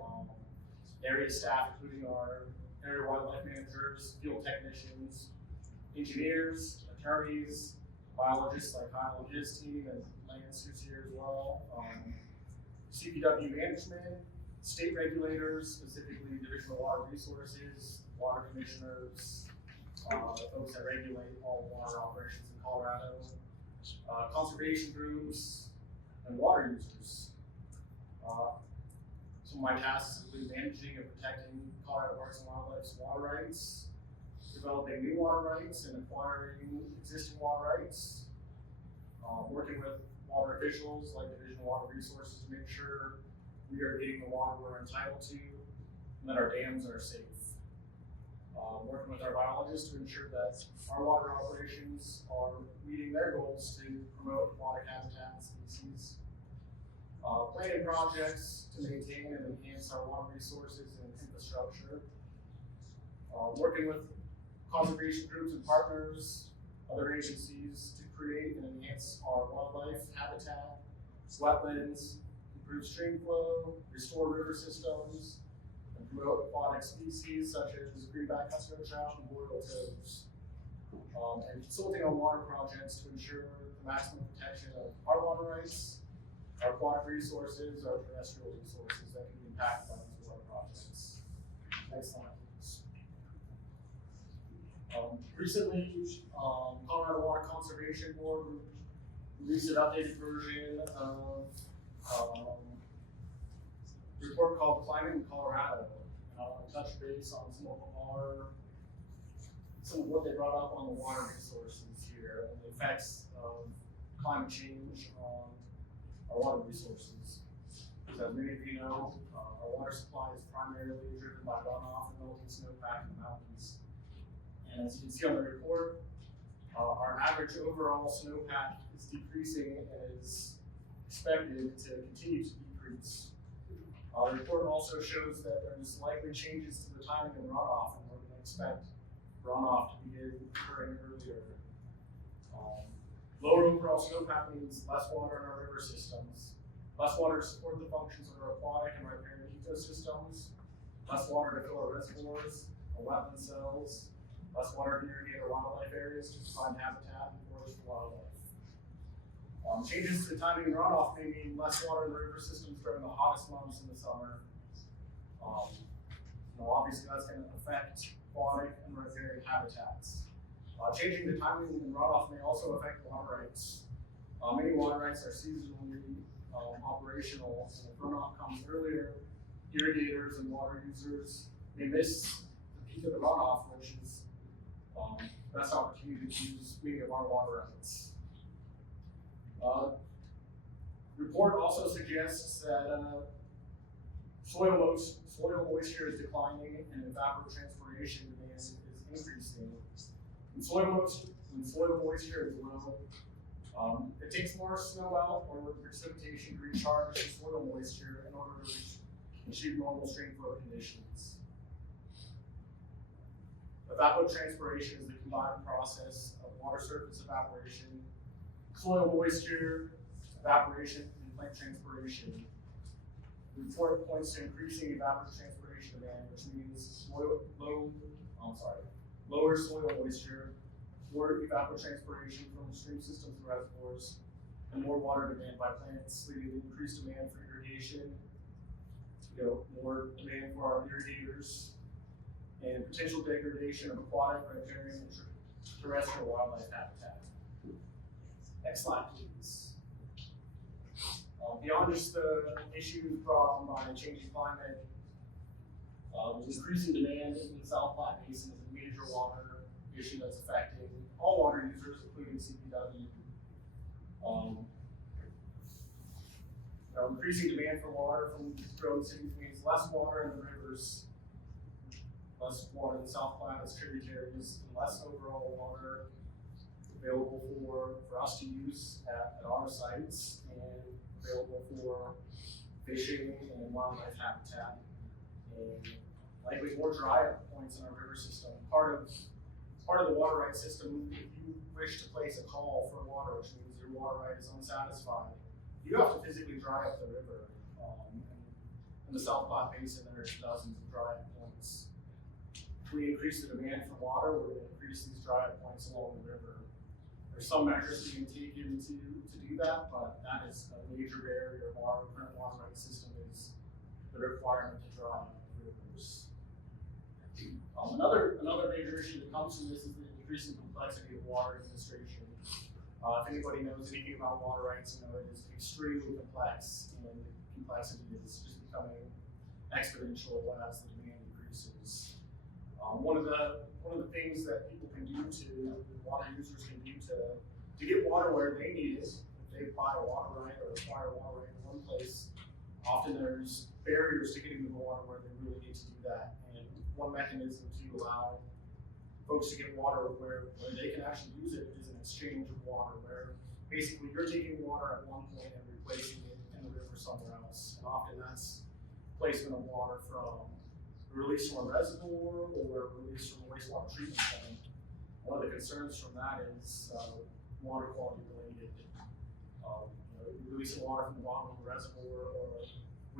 area staff, including our area wildlife managers, field technicians, engineers, attorneys, biologists like Kyle and his team, and Lance, who's here as well. CPW management, state regulators, specifically Division of Water Resources, water commissioners, the folks that regulate all water operations in Colorado, conservation groups, and water users. Some of my tasks include managing and protecting Colorado Parks and Wildlife's water rights, developing new water rights and acquiring existing water rights, working with water officials like Division of Water Resources to make sure we are getting the water we're entitled to and that our dams are safe. Working with our biologists to ensure that our water operations are meeting their goals to promote aquatic habitat and species. Planning projects to maintain and enhance our water resources and infrastructure. Working with conservation groups and partners, other agencies to create and enhance our wildlife habitat, wetlands, improve stream flow, restore river systems, and promote aquatic species such as greenback cutthroat trout and boreal toads. And consulting on water projects to ensure the maximum protection of our water rights, our aquatic resources, our terrestrial resources that can be impacted by these water projects. Next slide, please. Recently, Colorado Water Conservation Board released an updated version of a report called Climate in Colorado. And I want to touch base on some of what they brought up on the water resources here and the effects of climate change on our water resources. As many of you know, our water supply is primarily driven by runoff and melting snowpack in the mountains. And as you can see on the report, our average overall snowpack is decreasing and is expected to continue to decrease. The report also shows that there's likely changes to the timing of runoff, and we're going to expect runoff to begin occurring earlier. Lower overall snowpack means less water in our river systems, less water to support the functions of our aquatic and riparian ecosystems, less water to fill our reservoirs, our wetland cells, less water to irrigate our wildlife areas to provide habitat and forage for wildlife. Changes to timing and runoff may mean less water in the river systems during the hottest months in the summer. Obviously that's going to affect aquatic and riparian habitats. Changing the timing and runoff may also affect water rights. Many water rights are seasonally operational, and if runoff comes earlier, irrigators and water users may miss the peak of the runoff, which is best opportunity to use many of our water rights. Report also suggests that soil moisture is declining and evapotranspiration demand is increasing. When soil moisture is low, it takes more snow out or precipitation to recharge the soil moisture in order to achieve normal stream flow conditions. Evapotranspiration is the combined process of water surface evaporation, soil moisture, evaporation, and plant transpiration. The report points to increasing evapotranspiration demand, which means lower soil moisture, more evapotranspiration from stream systems and reservoirs, and more water demand by plants, leading to increased demand for irrigation, more demand for our irrigators, and potential degradation of aquatic, riparian, and terrestrial wildlife habitat. Next slide, please. Beyond just the issues brought on by changing climate, increasing demand in the South Platte Basin is a major water issue that's affecting all water users, including CPW. Increasing demand for water from growing cities means less water in the rivers, less water in the South Platte as tributaries, and less overall water available for us to use at our sites and available for fishing and wildlife habitat, and likely more dry points in our river system. Part of the water right system, if you wish to place a call for water, which means your water right is unsatisfied, you have to physically dry up the river. In the South Platte Basin, there's dozens of dry points. If we increase the demand for water, we're going to increase these dry points along the river. There's some measures being taken to do that, but that is a major barrier of our current water right system is the requirement to dry up rivers. Another major issue that comes from this is the increasing complexity of water administration. If anybody knows anything about water rights, you know it is extremely complex, and the complexity is just becoming exponential as the demand increases. One of the things that people can do water users can do to get water where they need it, if they buy a water right or acquire a water right in one place, often there's barriers to getting to the water where they really need to do that. And one mechanism to allow folks to get water where they can actually use it is an exchange of water, where basically you're taking water at one point and replacing it in the river somewhere else. And often that's placement of water from release from a reservoir or release from a wastewater treatment plant. One of the concerns from that is water quality related. You're releasing water from the bottom of the reservoir or